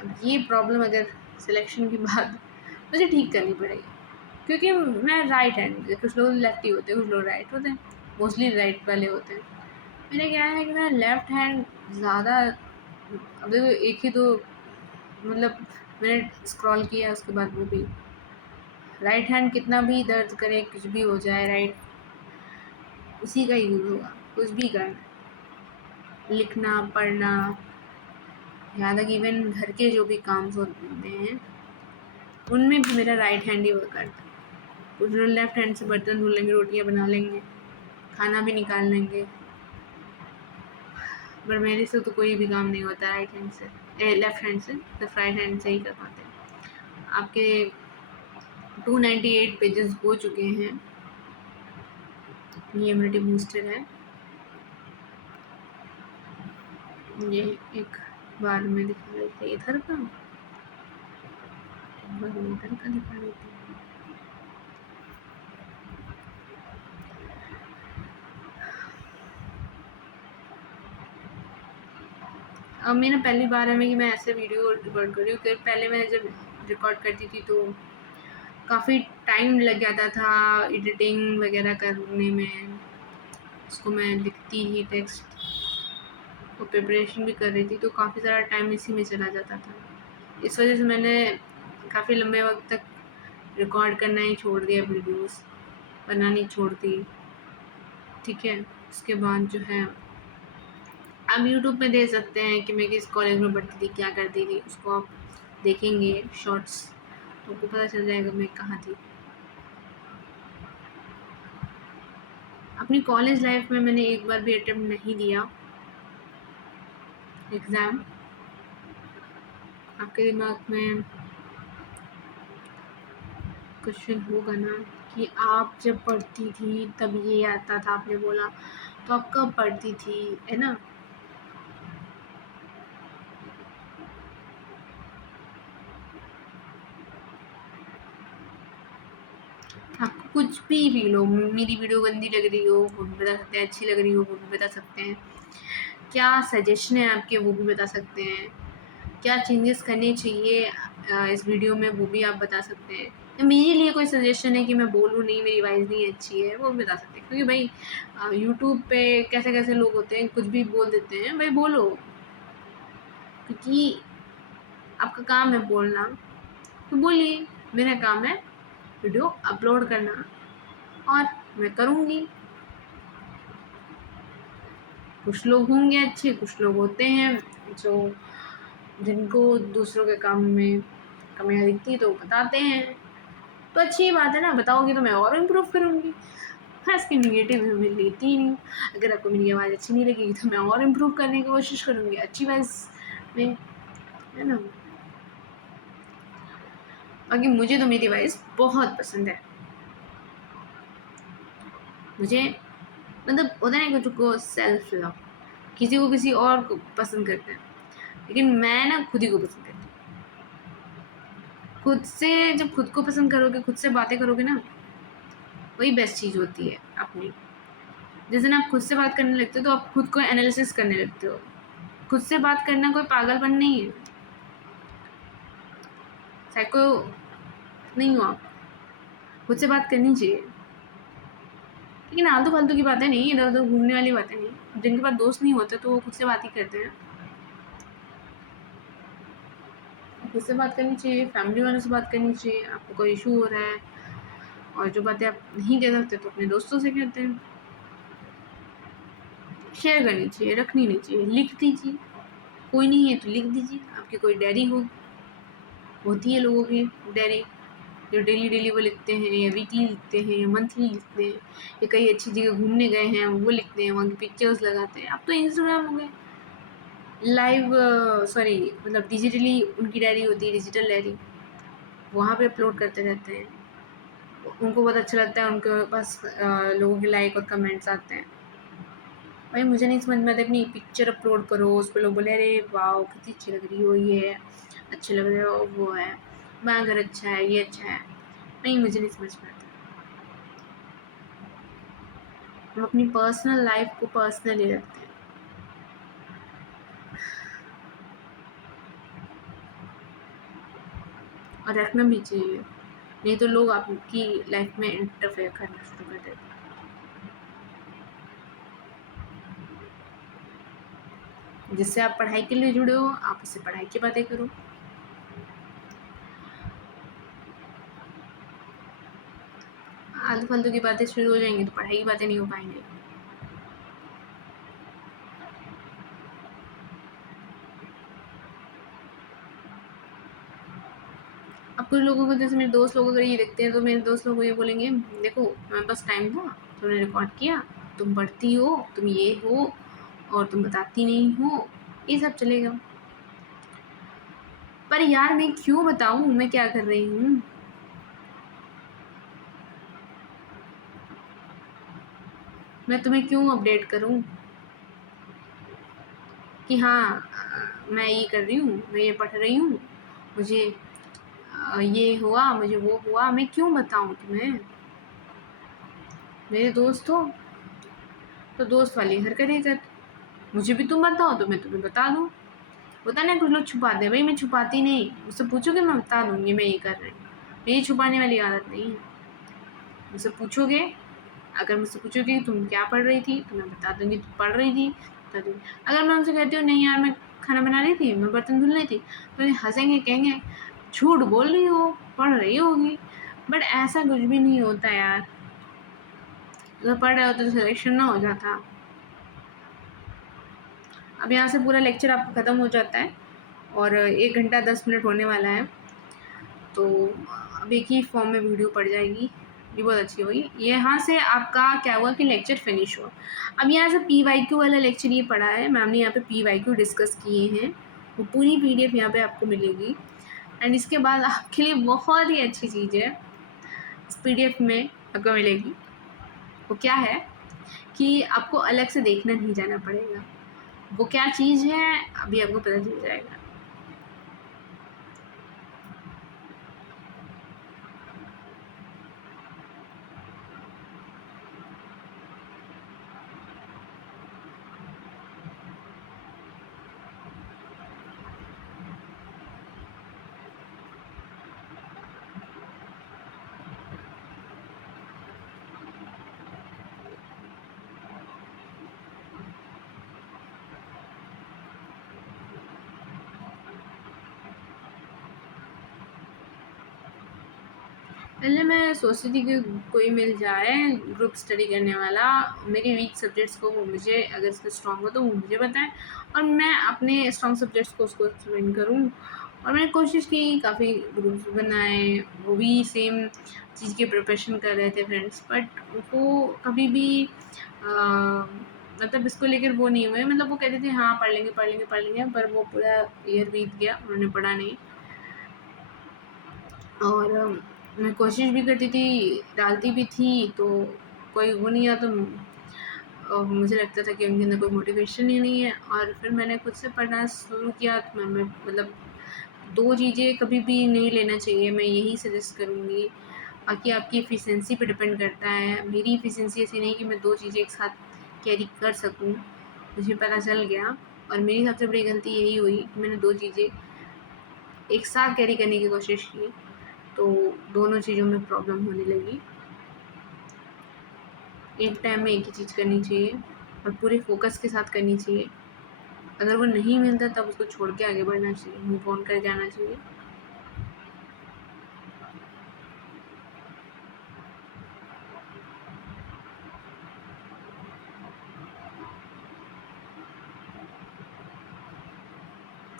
अब ये प्रॉब्लम अगर सिलेक्शन के बाद मुझे ठीक करनी पड़ेगी, क्योंकि मैं राइट हैंड, कुछ लोग लेफ्टी होते हैं, कुछ लोग राइट होते हैं, मोस्टली राइट वाले होते हैं। मेरा क्या है कि मैं लेफ्ट हैंड ज़्यादा, अब देखो एक ही तो मतलब मैंने स्क्रॉल किया उसके बाद वो भी राइट हैंड कितना भी दर्द करे, कुछ भी हो जाए, राइट उसी का यूज़ होगा, कुछ भी करना, लिखना पढ़ना, यहाँ तक इवन घर के जो भी काम होते हैं उनमें भी मेरा राइट हैंड ही वर्क करता है। कुछ लोग लेफ्ट हैंड से बर्तन धो लेंगे, रोटियाँ बना लेंगे, खाना भी निकाल लेंगे, पर मेरे से तो कोई भी काम नहीं होता राइट हैंड से, लेफ्ट हैंड से, सिर्फ राइट हैंड से ही कर पाते हैं। आपके 298 पेजेस हो चुके हैं। ये इम्यूनिटी बूस्टर है, ये एक बार में दिखा देते हैं इधर का, एक बार में इधर का दिखा देते हैं। अब मेरा पहली बार है कि मैं ऐसे वीडियो रिकॉर्ड कर रही हूँ, क्योंकि पहले मैं जब रिकॉर्ड करती थी तो काफ़ी टाइम लग जाता था एडिटिंग वगैरह करने में, उसको मैं लिखती ही टेक्स्ट को प्रिपरेशन भी कर रही थी, तो काफ़ी सारा टाइम इसी में चला जाता था। इस वजह से मैंने काफ़ी लंबे वक्त तक रिकॉर्ड करना ही छोड़ दिया, वीडियोस बनानी छोड़ दी। ठीक है, उसके बाद जो है आप यूट्यूब पे देख सकते हैं कि मैं किस कॉलेज में पढ़ती थी, क्या करती थी, उसको आप देखेंगे शॉर्ट्स तो आपको पता चल जाएगा मैं कहाँ थी। अपनी कॉलेज लाइफ में मैंने एक बार भी अटेम्प्ट नहीं दिया एग्ज़ाम। आपके दिमाग में क्वेश्चन होगा ना कि आप जब पढ़ती थी तब ये आता था, आपने बोला तो आप कब पढ़ती थी, है ना। आपको कुछ भी फील हो, मेरी वीडियो गंदी लग रही हो वो भी बता सकते हैं, अच्छी लग रही हो वो भी बता सकते हैं, क्या सजेशन है आपके वो भी बता सकते हैं, क्या चेंजेस करने चाहिए इस वीडियो में वो भी आप बता सकते हैं। या मेरे लिए कोई सजेशन है कि मैं बोलूँ नहीं, मेरी वॉइस नहीं अच्छी है, वो भी बता सकते हैं। क्योंकि भाई यूट्यूब पे कैसे कैसे लोग होते हैं, कुछ भी बोल देते हैं। भाई बोलो, क्योंकि आपका काम है बोलना, तो बोलिए। मेरा काम है वीडियो अपलोड करना और मैं करूँगी। कुछ लोग होंगे अच्छे, कुछ लोग होते हैं जो जिनको दूसरों के काम में कमियाँ दिखती तो बताते हैं, तो अच्छी बात है ना, बताओगे तो मैं और इम्प्रूव करूँगी। हाँ, इसकी निगेटिव व्यू मैं लेती ही नहीं। अगर आपको मेरी आवाज़ अच्छी नहीं लगेगी तो मैं और इम्प्रूव करने की कोशिश करूँगी अच्छी वॉइस में, है ना। बाकी मुझे तो मेरी वॉइस बहुत पसंद है। मुझे मतलब होता है ना कुछ को सेल्फ लव, किसी को किसी और को पसंद करते हैं, लेकिन मैं ना खुद ही को पसंद करती हूँ। खुद से जब खुद को पसंद करोगे, खुद से बातें करोगे ना, वही बेस्ट चीज़ होती है अपनी। जिस दिन आप खुद से बात करने लगते हो तो आप खुद को एनालिसिस करने लगते हो। खुद से बात करना कोई पागलपन नहीं है, साइको नहीं हो आप। खुद से बात करनी चाहिए, लेकिन आलतू फालतू की बातें नहीं, इधर उधर घूमने वाली बातें नहीं। जिनके पास दोस्त नहीं होते तो वो खुद से बात ही करते हैं। खुद से बात करनी चाहिए, फैमिली वालों से बात करनी चाहिए। आपको कोई इशू हो रहा है और जो बातें आप नहीं कह सकते तो अपने दोस्तों से कहते हैं। शेयर करनी चाहिए, रखनी नहीं चाहिए, लिख दीजिए। कोई नहीं है तो लिख दीजिए। आपकी कोई डायरी होती है लोगों की डायरी, जो डेली डेली वो लिखते हैं, या वीकली लिखते हैं, या मंथली लिखते हैं, या कहीं अच्छी जगह घूमने गए हैं वो लिखते हैं, वहाँ की पिक्चर्स लगाते हैं। अब तो इंस्टाग्राम हो गए लाइव, सॉरी मतलब डिजिटली उनकी डायरी होती है, डिजिटल डायरी, वहाँ पे अपलोड करते रहते हैं। उनको बहुत अच्छा लगता है, उनके पास लोगों के लाइक और कमेंट्स आते हैं। भाई मुझे नहीं समझ में आता, अपनी पिक्चर अपलोड करो, उस पर लोग बोले अरे वाह कितनी अच्छी लग रही हो, ये अच्छे लग रहे हो, वो है वहाँ घर अच्छा है, ये अच्छा है। नहीं, मुझे नहीं समझ में आता। हम अपनी पर्सनल लाइफ को पर्सनली रखते हैं, और रखना भी चाहिए, नहीं तो लोग आपकी लाइफ में इंटरफेयर करना शुरू कर देते हैं। जिससे आप पढ़ाई के लिए जुड़े हो, आप उससे पढ़ाई की बातें करो। आलतू फालतू की बातें शुरू हो जाएंगी तो पढ़ाई की बातें नहीं हो पाएंगी। अब कुछ लोगों को, जैसे मेरे दोस्त लोग अगर ये देखते हैं तो मेरे दोस्त लोग ये बोलेंगे देखो मेरे पास टाइम था, तुमने रिकॉर्ड किया, तुम पढ़ती हो, तुम ये हो, और तुम बताती नहीं हो, ये सब चलेगा। पर यार मैं क्यों बताऊं मैं क्या कर रही हूँ। मैं तुम्हें क्यों अपडेट करूं कि हाँ मैं ये कर रही हूँ, मैं ये पढ़ रही हूँ, मुझे ये हुआ, मुझे वो हुआ। मैं क्यों बताऊं तुम्हें। मेरे दोस्त हो तो दोस्त वाली हरकतें कर, मुझे भी तुम बताओ तो मैं तुम्हें बता दूँ। होता ना कुछ लोग छुपाते हैं, भाई मैं छुपाती नहीं, मुझसे पूछोगे मैं बता दूँगी मैं ये कर रही हूँ। मेरी छुपाने वाली आदत नहीं है। मुझसे पूछोगे, अगर मुझसे पूछोगे कि तुम क्या पढ़ रही थी तो मैं बता दूँगी तुम पढ़ रही थी, बता दूँगी। अगर मैं उनसे कहती हूँ नहीं यार मैं खाना बना रही थी, मैं बर्तन धुल रही थी, तो हंसेंगे, कहेंगे झूठ बोल रही हो, पढ़ रही होगी, बट ऐसा कुछ भी नहीं होता यार। अगर पढ़ रहे होते तो सिलेक्शन ना हो जाता। अब यहाँ से पूरा लेक्चर आपका ख़त्म हो जाता है और 1 घंटा 10 मिनट होने वाला है, तो अब एक ही फॉर्म में वीडियो पड़ जाएगी। ये बहुत अच्छी हुई। यहाँ से आपका क्या हुआ कि लेक्चर फिनिश हुआ। अब यहाँ से PYQ वाला लेक्चर ये पढ़ा है, मैम ने यहाँ पे PYQ डिस्कस किए हैं, वो पूरी PDF यहाँ पे आपको मिलेगी। एंड इसके बाद आपके लिए बहुत ही अच्छी चीज़ है इस PDF में आपको मिलेगी, वो क्या है कि आपको अलग से देखना नहीं जाना पड़ेगा। वो क्या चीज़ है अभी आपको पता चल जाएगा। पहले मैं सोचती थी कि कोई मिल जाए ग्रुप स्टडी करने वाला मेरी वीक सब्जेक्ट्स को, वो मुझे अगर इसका स्ट्रॉन्ग हो तो वो मुझे बताए और मैं अपने स्ट्रॉन्ग सब्जेक्ट्स को उसको एक्सप्लेन करूँ। और मैंने कोशिश की, काफ़ी ग्रुप्स बनाए, वो भी सेम चीज़ की प्रिपरेशन कर रहे थे फ्रेंड्स, बट वो कभी भी मतलब इसको लेकर वो नहीं हुए। मतलब वो कहते थे हाँ पढ़ लेंगे पढ़ लेंगे पढ़ लेंगे, पर वो पूरा ईयर बीत गया, उन्होंने पढ़ा नहीं। और मैं कोशिश भी करती थी, डालती भी थी, तो कोई वो नहीं आता, तो मुझे लगता था कि उनके अंदर कोई मोटिवेशन ही नहीं है। और फिर मैंने खुद से पढ़ना शुरू किया, तो मैं मतलब 2 चीज़ें कभी भी नहीं लेना चाहिए, मैं यही सजेस्ट करूँगी। बाकी आपकी एफिशिएंसी पे डिपेंड करता है। मेरी एफिशिएंसी ऐसी नहीं कि मैं 2 चीज़ें एक साथ कैरी कर सकूँ, मुझे पता चल गया। और मेरी सबसे बड़ी गलती यही हुई कि मैंने 2 चीज़ें एक साथ कैरी करने की कोशिश की, तो दोनों चीज़ों में प्रॉब्लम होने लगी। एक टाइम में एक ही चीज़ करनी चाहिए और पूरे फोकस के साथ करनी चाहिए। अगर वो नहीं मिलता तब उसको छोड़ के आगे बढ़ना चाहिए, मूव ऑन कर जाना चाहिए।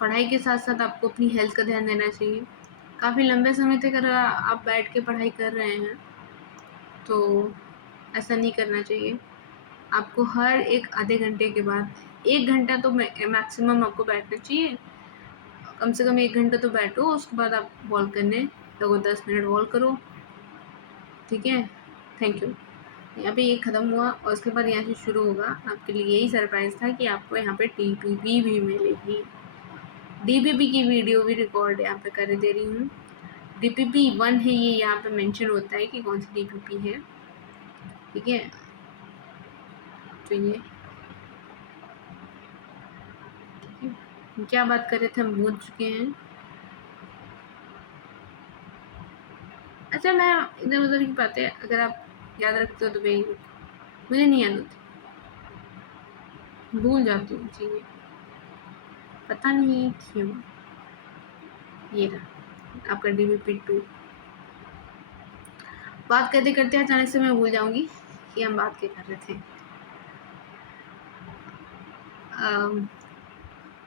पढ़ाई के साथ साथ आपको अपनी हेल्थ का ध्यान देना चाहिए। काफ़ी लंबे समय तक अगर आप बैठ के पढ़ाई कर रहे हैं तो ऐसा नहीं करना चाहिए। आपको हर एक आधे घंटे के बाद 1 घंटा तो मैक्सिमम आपको बैठना चाहिए। कम से कम 1 घंटा तो बैठो, उसके बाद आप वॉल करने लगो, 10 मिनट वॉल करो, ठीक है? Thank you. यहाँ पे ये ख़त्म हुआ और उसके बाद यहाँ से शुरू होगा। आपके लिए यही सरप्राइज़ था कि आपको यहाँ पे DPP भी मिलेगी। DPP की वीडियो भी रिकॉर्ड यहाँ पे कर दे रही हूँ। DPP 1 है, ये यहाँ पे मेंशन होता है कि कौन सी DPP है, ठीक है? तो ये ठीक है, क्या बात कर रहे थे हम भूल चुके हैं। अच्छा, मैं इधर उधर की बातें अगर आप याद रखते हो तो भाई, मुझे नहीं याद होती, भूल जाती हूँ चीज़ें, पता नहीं क्यों। ये रहा आपका DPP 2। बात करते करते अचानक से मैं भूल जाऊंगी कि हम बात क्या कर रहे थे।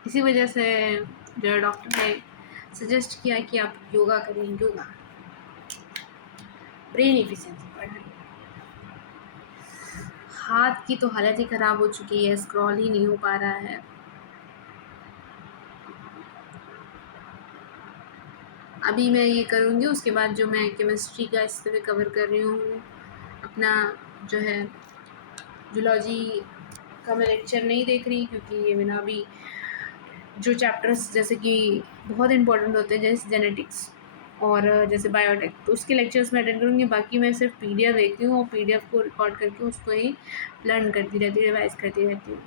इसी वजह से जो डॉक्टर ने सजेस्ट किया कि आप योगा करें, योगा ब्रेन एफिशिएंसी बढ़ाने। हाथ की तो हालत ही ख़राब हो चुकी है, स्क्रॉल ही नहीं हो पा रहा है। अभी मैं ये करूँगी, उसके बाद जो मैं केमिस्ट्री का इस पे कवर कर रही हूँ, अपना जो है जूलॉजी का मैं लेक्चर नहीं देख रही, क्योंकि ये मैंने अभी जो चैप्टर्स जैसे कि बहुत इंपॉर्टेंट होते हैं, जैसे जेनेटिक्स और जैसे बायोटेक, तो उसके लेक्चर्स मैं अटेंड करूँगी। बाकी मैं सिर्फ PDF देखती हूँ और PDF को रिकॉर्ड करके उसको ही लर्न करती रहती हूँ, रिवाइज़ करती रहती हूँ।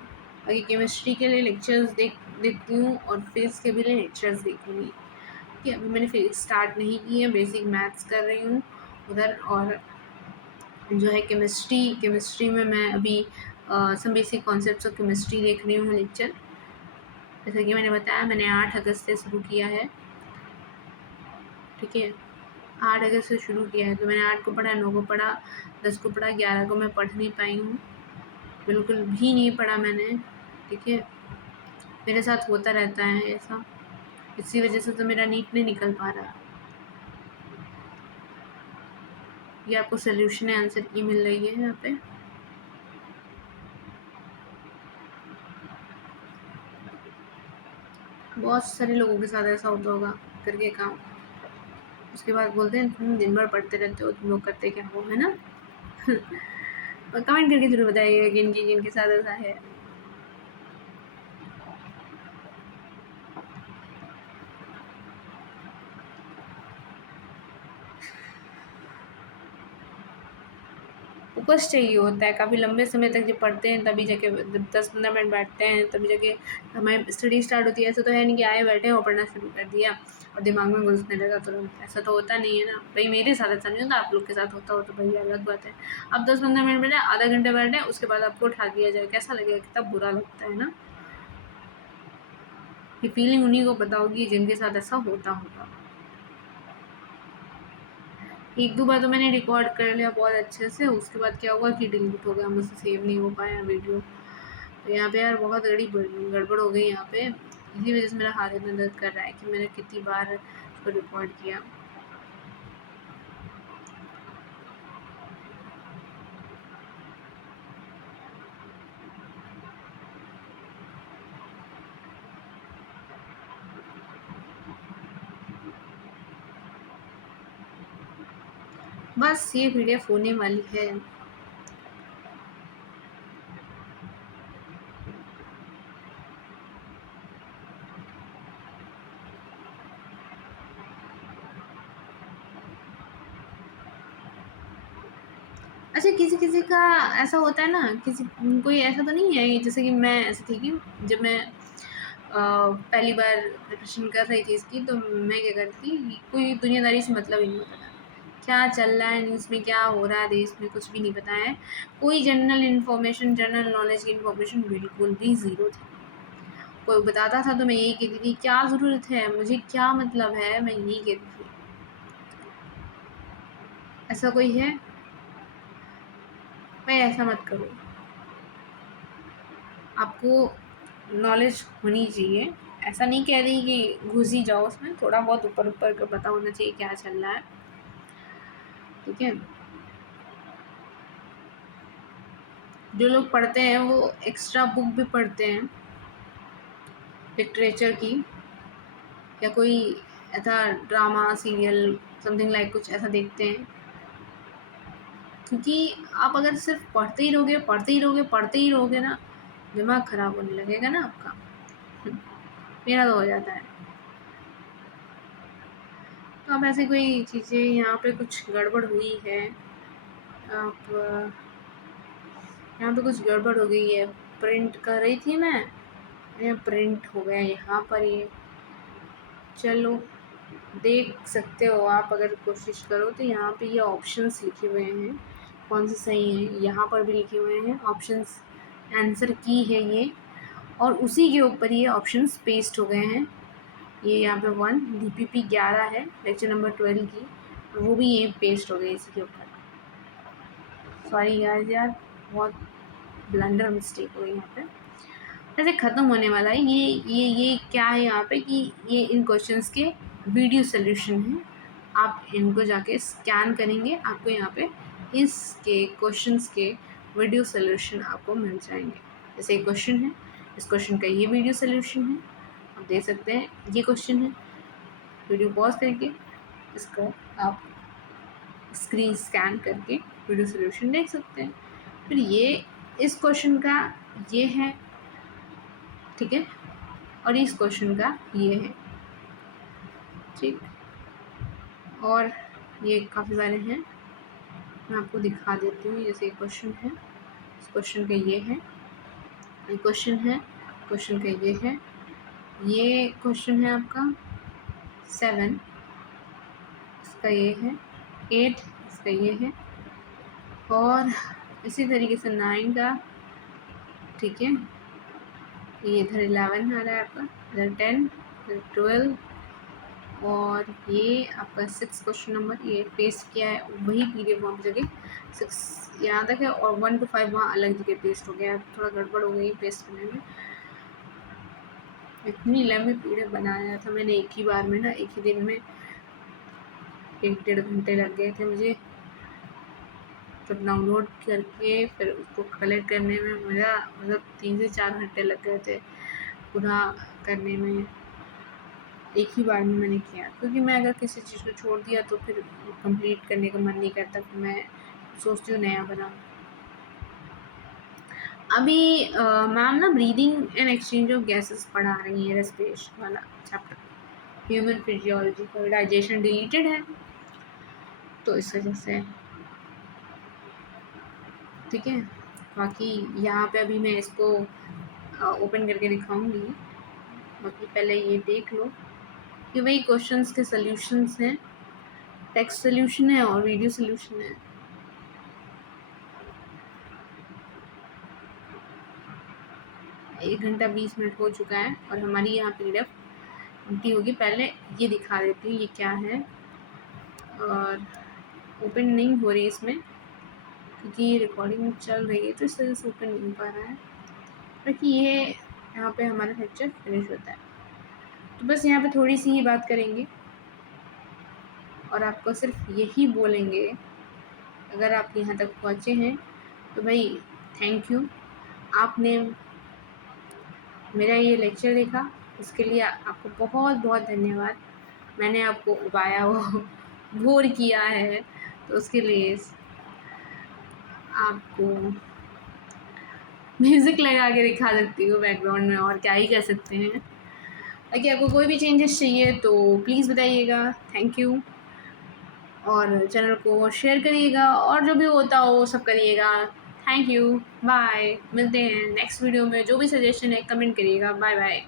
बाकी केमिस्ट्री के लिए लेक्चर्स देखती हूँ और फिज़िक्स के भी लिए लेक्चर्स देखूँगी। ठीक है, अभी मैंने फिज़िक्स स्टार्ट नहीं की है, बेसिक मैथ्स कर रही हूँ उधर। और जो है केमिस्ट्री में मैं अभी some basic concepts of chemistry देख रही हूँ लेक्चर। जैसे कि मैंने बताया, मैंने 8 अगस्त से शुरू किया है। ठीक है। 8 अगस्त से शुरू किया है, तो मैंने 8 को पढ़ा, 9 को पढ़ा, 10 को पढ़ा, 11 को मैं पढ़ नहीं पाई हूँ, बिल्कुल भी नहीं पढ़ा मैंने। ठीक है, मेरे साथ होता रहता है ऐसा, इसी वजह से तो मेरा नीट नहीं निकल पा रहा। ये आपको सोल्यूशन आंसर की मिल रही है यहाँ पे। बहुत सारे लोगों के साथ ऐसा होता होगा करके काम, उसके बाद बोलते हैं तुम दिन भर पढ़ते रहते हो, तुम लोग करते क्या हो, है ना। और कमेंट करके जरूर बताइएगा कि इनके साथ ऐसा है। फोकस चाहिए होता है, काफ़ी लंबे समय तक जब पढ़ते हैं तभी जाके, जब 10-15 मिनट बैठते हैं तभी जाके हमें स्टडी स्टार्ट होती है। ऐसा तो है नहीं कि आए बैठे और पढ़ना शुरू कर दिया और दिमाग में घुसने लगा तुरंत, ऐसा तो होता नहीं है ना भाई। मेरे साथ ऐसा नहीं होता, आप लोग के साथ होता हो तो भाई अलग बात है। अब 10-15 मिनट बैठे, आधा घंटे बैठे, उसके बाद आपको उठा दिया जाए, कैसा लगेगा, कितना बुरा लगता है ना। ये फीलिंग उन्हीं को पता होगी जिनके साथ ऐसा होता होगा। एक दो बार तो मैंने रिकॉर्ड कर लिया बहुत अच्छे से, उसके बाद क्या हुआ कि डिलीट हो गया, मुझसे सेव नहीं हो पाया वीडियो। तो यहाँ पे यार बहुत गड़बड़ हो गई यहाँ पे, इसी वजह से मेरा हाथ इतना दर्द कर रहा है कि मैंने कितनी बार उसको रिकॉर्ड किया। बस ये पीडीएफ होने वाली है। अच्छा, किसी किसी का ऐसा होता है ना, किसी कोई ऐसा तो नहीं है जैसे कि मैं ऐसी थी कि जब मैं पहली बार प्रिपरेशन कर रही थी इसकी, तो मैं क्या करती, कोई दुनियादारी से मतलब ही नहीं होता था, क्या चल रहा है न्यूज़ में, क्या हो रहा है देश में, कुछ भी नहीं पता है। कोई जनरल इन्फॉर्मेशन, जनरल नॉलेज की इन्फॉर्मेशन बिल्कुल भी ज़ीरो थी। कोई बताता था तो मैं यही कहती थी क्या ज़रूरत है, मुझे क्या मतलब है, मैं यही कहती थी। ऐसा कोई है भाई, ऐसा मत करो। आपको नॉलेज होनी चाहिए, ऐसा नहीं कह रही कि घुस ही जाओ उसमें, थोड़ा बहुत ऊपर ऊपर का पता होना चाहिए क्या चल रहा है। ठीक है, जो लोग पढ़ते हैं वो एक्स्ट्रा बुक भी पढ़ते हैं लिटरेचर की, या कोई ऐसा ड्रामा सीरियल समथिंग लाइक कुछ ऐसा देखते हैं, क्योंकि आप अगर सिर्फ पढ़ते ही रहोगे, पढ़ते ही रहोगे, पढ़ते ही रहोगे ना, दिमाग खराब होने लगेगा ना आपका। मेरा तो हो जाता है। तो अब ऐसी कोई चीज़ें यहाँ पे कुछ गड़बड़ हुई है, आप यहाँ पे कुछ गड़बड़ हो गई है, प्रिंट कर रही थी मैं, ये प्रिंट हो गया यहाँ पर ये। चलो देख सकते हो आप, अगर कोशिश करो तो यहाँ पे ये ऑप्शंस लिखे हुए हैं, कौन से सही हैं, यहाँ पर भी लिखे हुए हैं ऑप्शंस, आंसर की है ये, और उसी के ऊपर ये ऑप्शंस पेस्ट हो गए हैं। ये यहाँ पे 1 DPP 11 है, लेक्चर नंबर 12 की, वो भी ये पेस्ट हो गई इसी के ऊपर। सॉरी गाइस यार, बहुत ब्लंडर मिस्टेक हो गई यहाँ पे। ऐसे ख़त्म होने वाला है ये क्या है यहाँ पे कि ये इन क्वेश्चंस के वीडियो सोल्यूशन हैं, आप इनको जाके स्कैन करेंगे, आपको यहाँ पे इसके क्वेश्चंस के वीडियो सोल्यूशन आपको मिल जाएंगे। जैसे एक क्वेश्चन है, इस क्वेश्चन का ये वीडियो सोल्यूशन है, आप देख सकते हैं, ये क्वेश्चन है, वीडियो पॉज करके इसको आप स्क्रीन स्कैन करके वीडियो सोल्यूशन देख सकते हैं। फिर ये इस क्वेश्चन का ये है, ठीक है, और इस क्वेश्चन का ये है, ठीक, और ये काफ़ी सारे हैं, मैं आपको दिखा देती हूँ। जैसे एक क्वेश्चन है, इस क्वेश्चन का ये है, एक क्वेश्चन है, क्वेश्चन का ये है, ये क्वेश्चन है आपका 7, इसका ये है 8, इसका ये है, और इसी तरीके से 9 का, ठीक है, ये इधर 11 आ रहा है आपका, इधर 10, इधर 12, और ये आपका 6 क्वेश्चन नंबर ये पेस्ट किया है, वही PDF वहाँ पर जगह 6 यहाँ तक है और 1 to 5 वहाँ अलग जगह पेस्ट हो गया है। थोड़ा गड़बड़ हो गई पेस्ट करने में। इतनी लंबी PDF बनाया था मैंने एक ही बार में ना, एक ही दिन में 1-1.5 घंटे लग गए थे मुझे। तब डाउनलोड करके फिर उसको कलेक्ट करने में मेरा मतलब 3 से 4 घंटे लग गए थे पूरा करने में। एक ही बार में मैंने किया, क्योंकि मैं अगर किसी चीज़ को छोड़ दिया तो फिर कंप्लीट करने का मन नहीं करता, फिर मैं सोचती हूँ नया बनाऊँ। अभी मैम ना breathing and exchange of gases पढ़ा रही है, रेस्पिरेशन वाला चैप्टर, ह्यूमन फिजियोलॉजी का। डाइजेशन डिलीटेड है तो इस वजह से, ठीक है। बाकी यहाँ पे अभी मैं इसको ओपन करके दिखाऊंगी। बाकी पहले ये देख लो कि वही क्वेश्चंस के सॉल्यूशंस हैं, टेक्स्ट सॉल्यूशन है और वीडियो सॉल्यूशन है। एक घंटा 20 मिनट हो चुका है और हमारी यहाँ PDF एम्प्टी होगी। पहले ये दिखा देती हूँ ये क्या है, और ओपन नहीं हो रही इसमें क्योंकि रिकॉर्डिंग चल रही है तो इस वजह से ओपन नहीं हो पा रहा है। बाकी ये यहाँ पे हमारा लेक्चर फिनिश होता है। तो बस यहाँ पे थोड़ी सी ही बात करेंगे और आपको सिर्फ यही बोलेंगे, अगर आप यहाँ तक पहुँचे हैं तो भाई थैंक यू, आपने मेरा ये लेक्चर देखा, उसके लिए आपको बहुत बहुत धन्यवाद। मैंने आपको उबाया हो बोर किया है तो उसके लिए आपको म्यूज़िक लगा के दिखा सकती हूँ बैकग्राउंड में, और क्या ही कर सकते हैं। ताकि आपको कोई भी चेंजेस चाहिए तो प्लीज़ बताइएगा। थैंक यू, और चैनल को शेयर करिएगा और जो भी होता हो वो सब करिएगा। Thank you, bye. मिलते हैं नेक्स्ट वीडियो में। जो भी सजेशन है कमेंट करिएगा। Bye bye.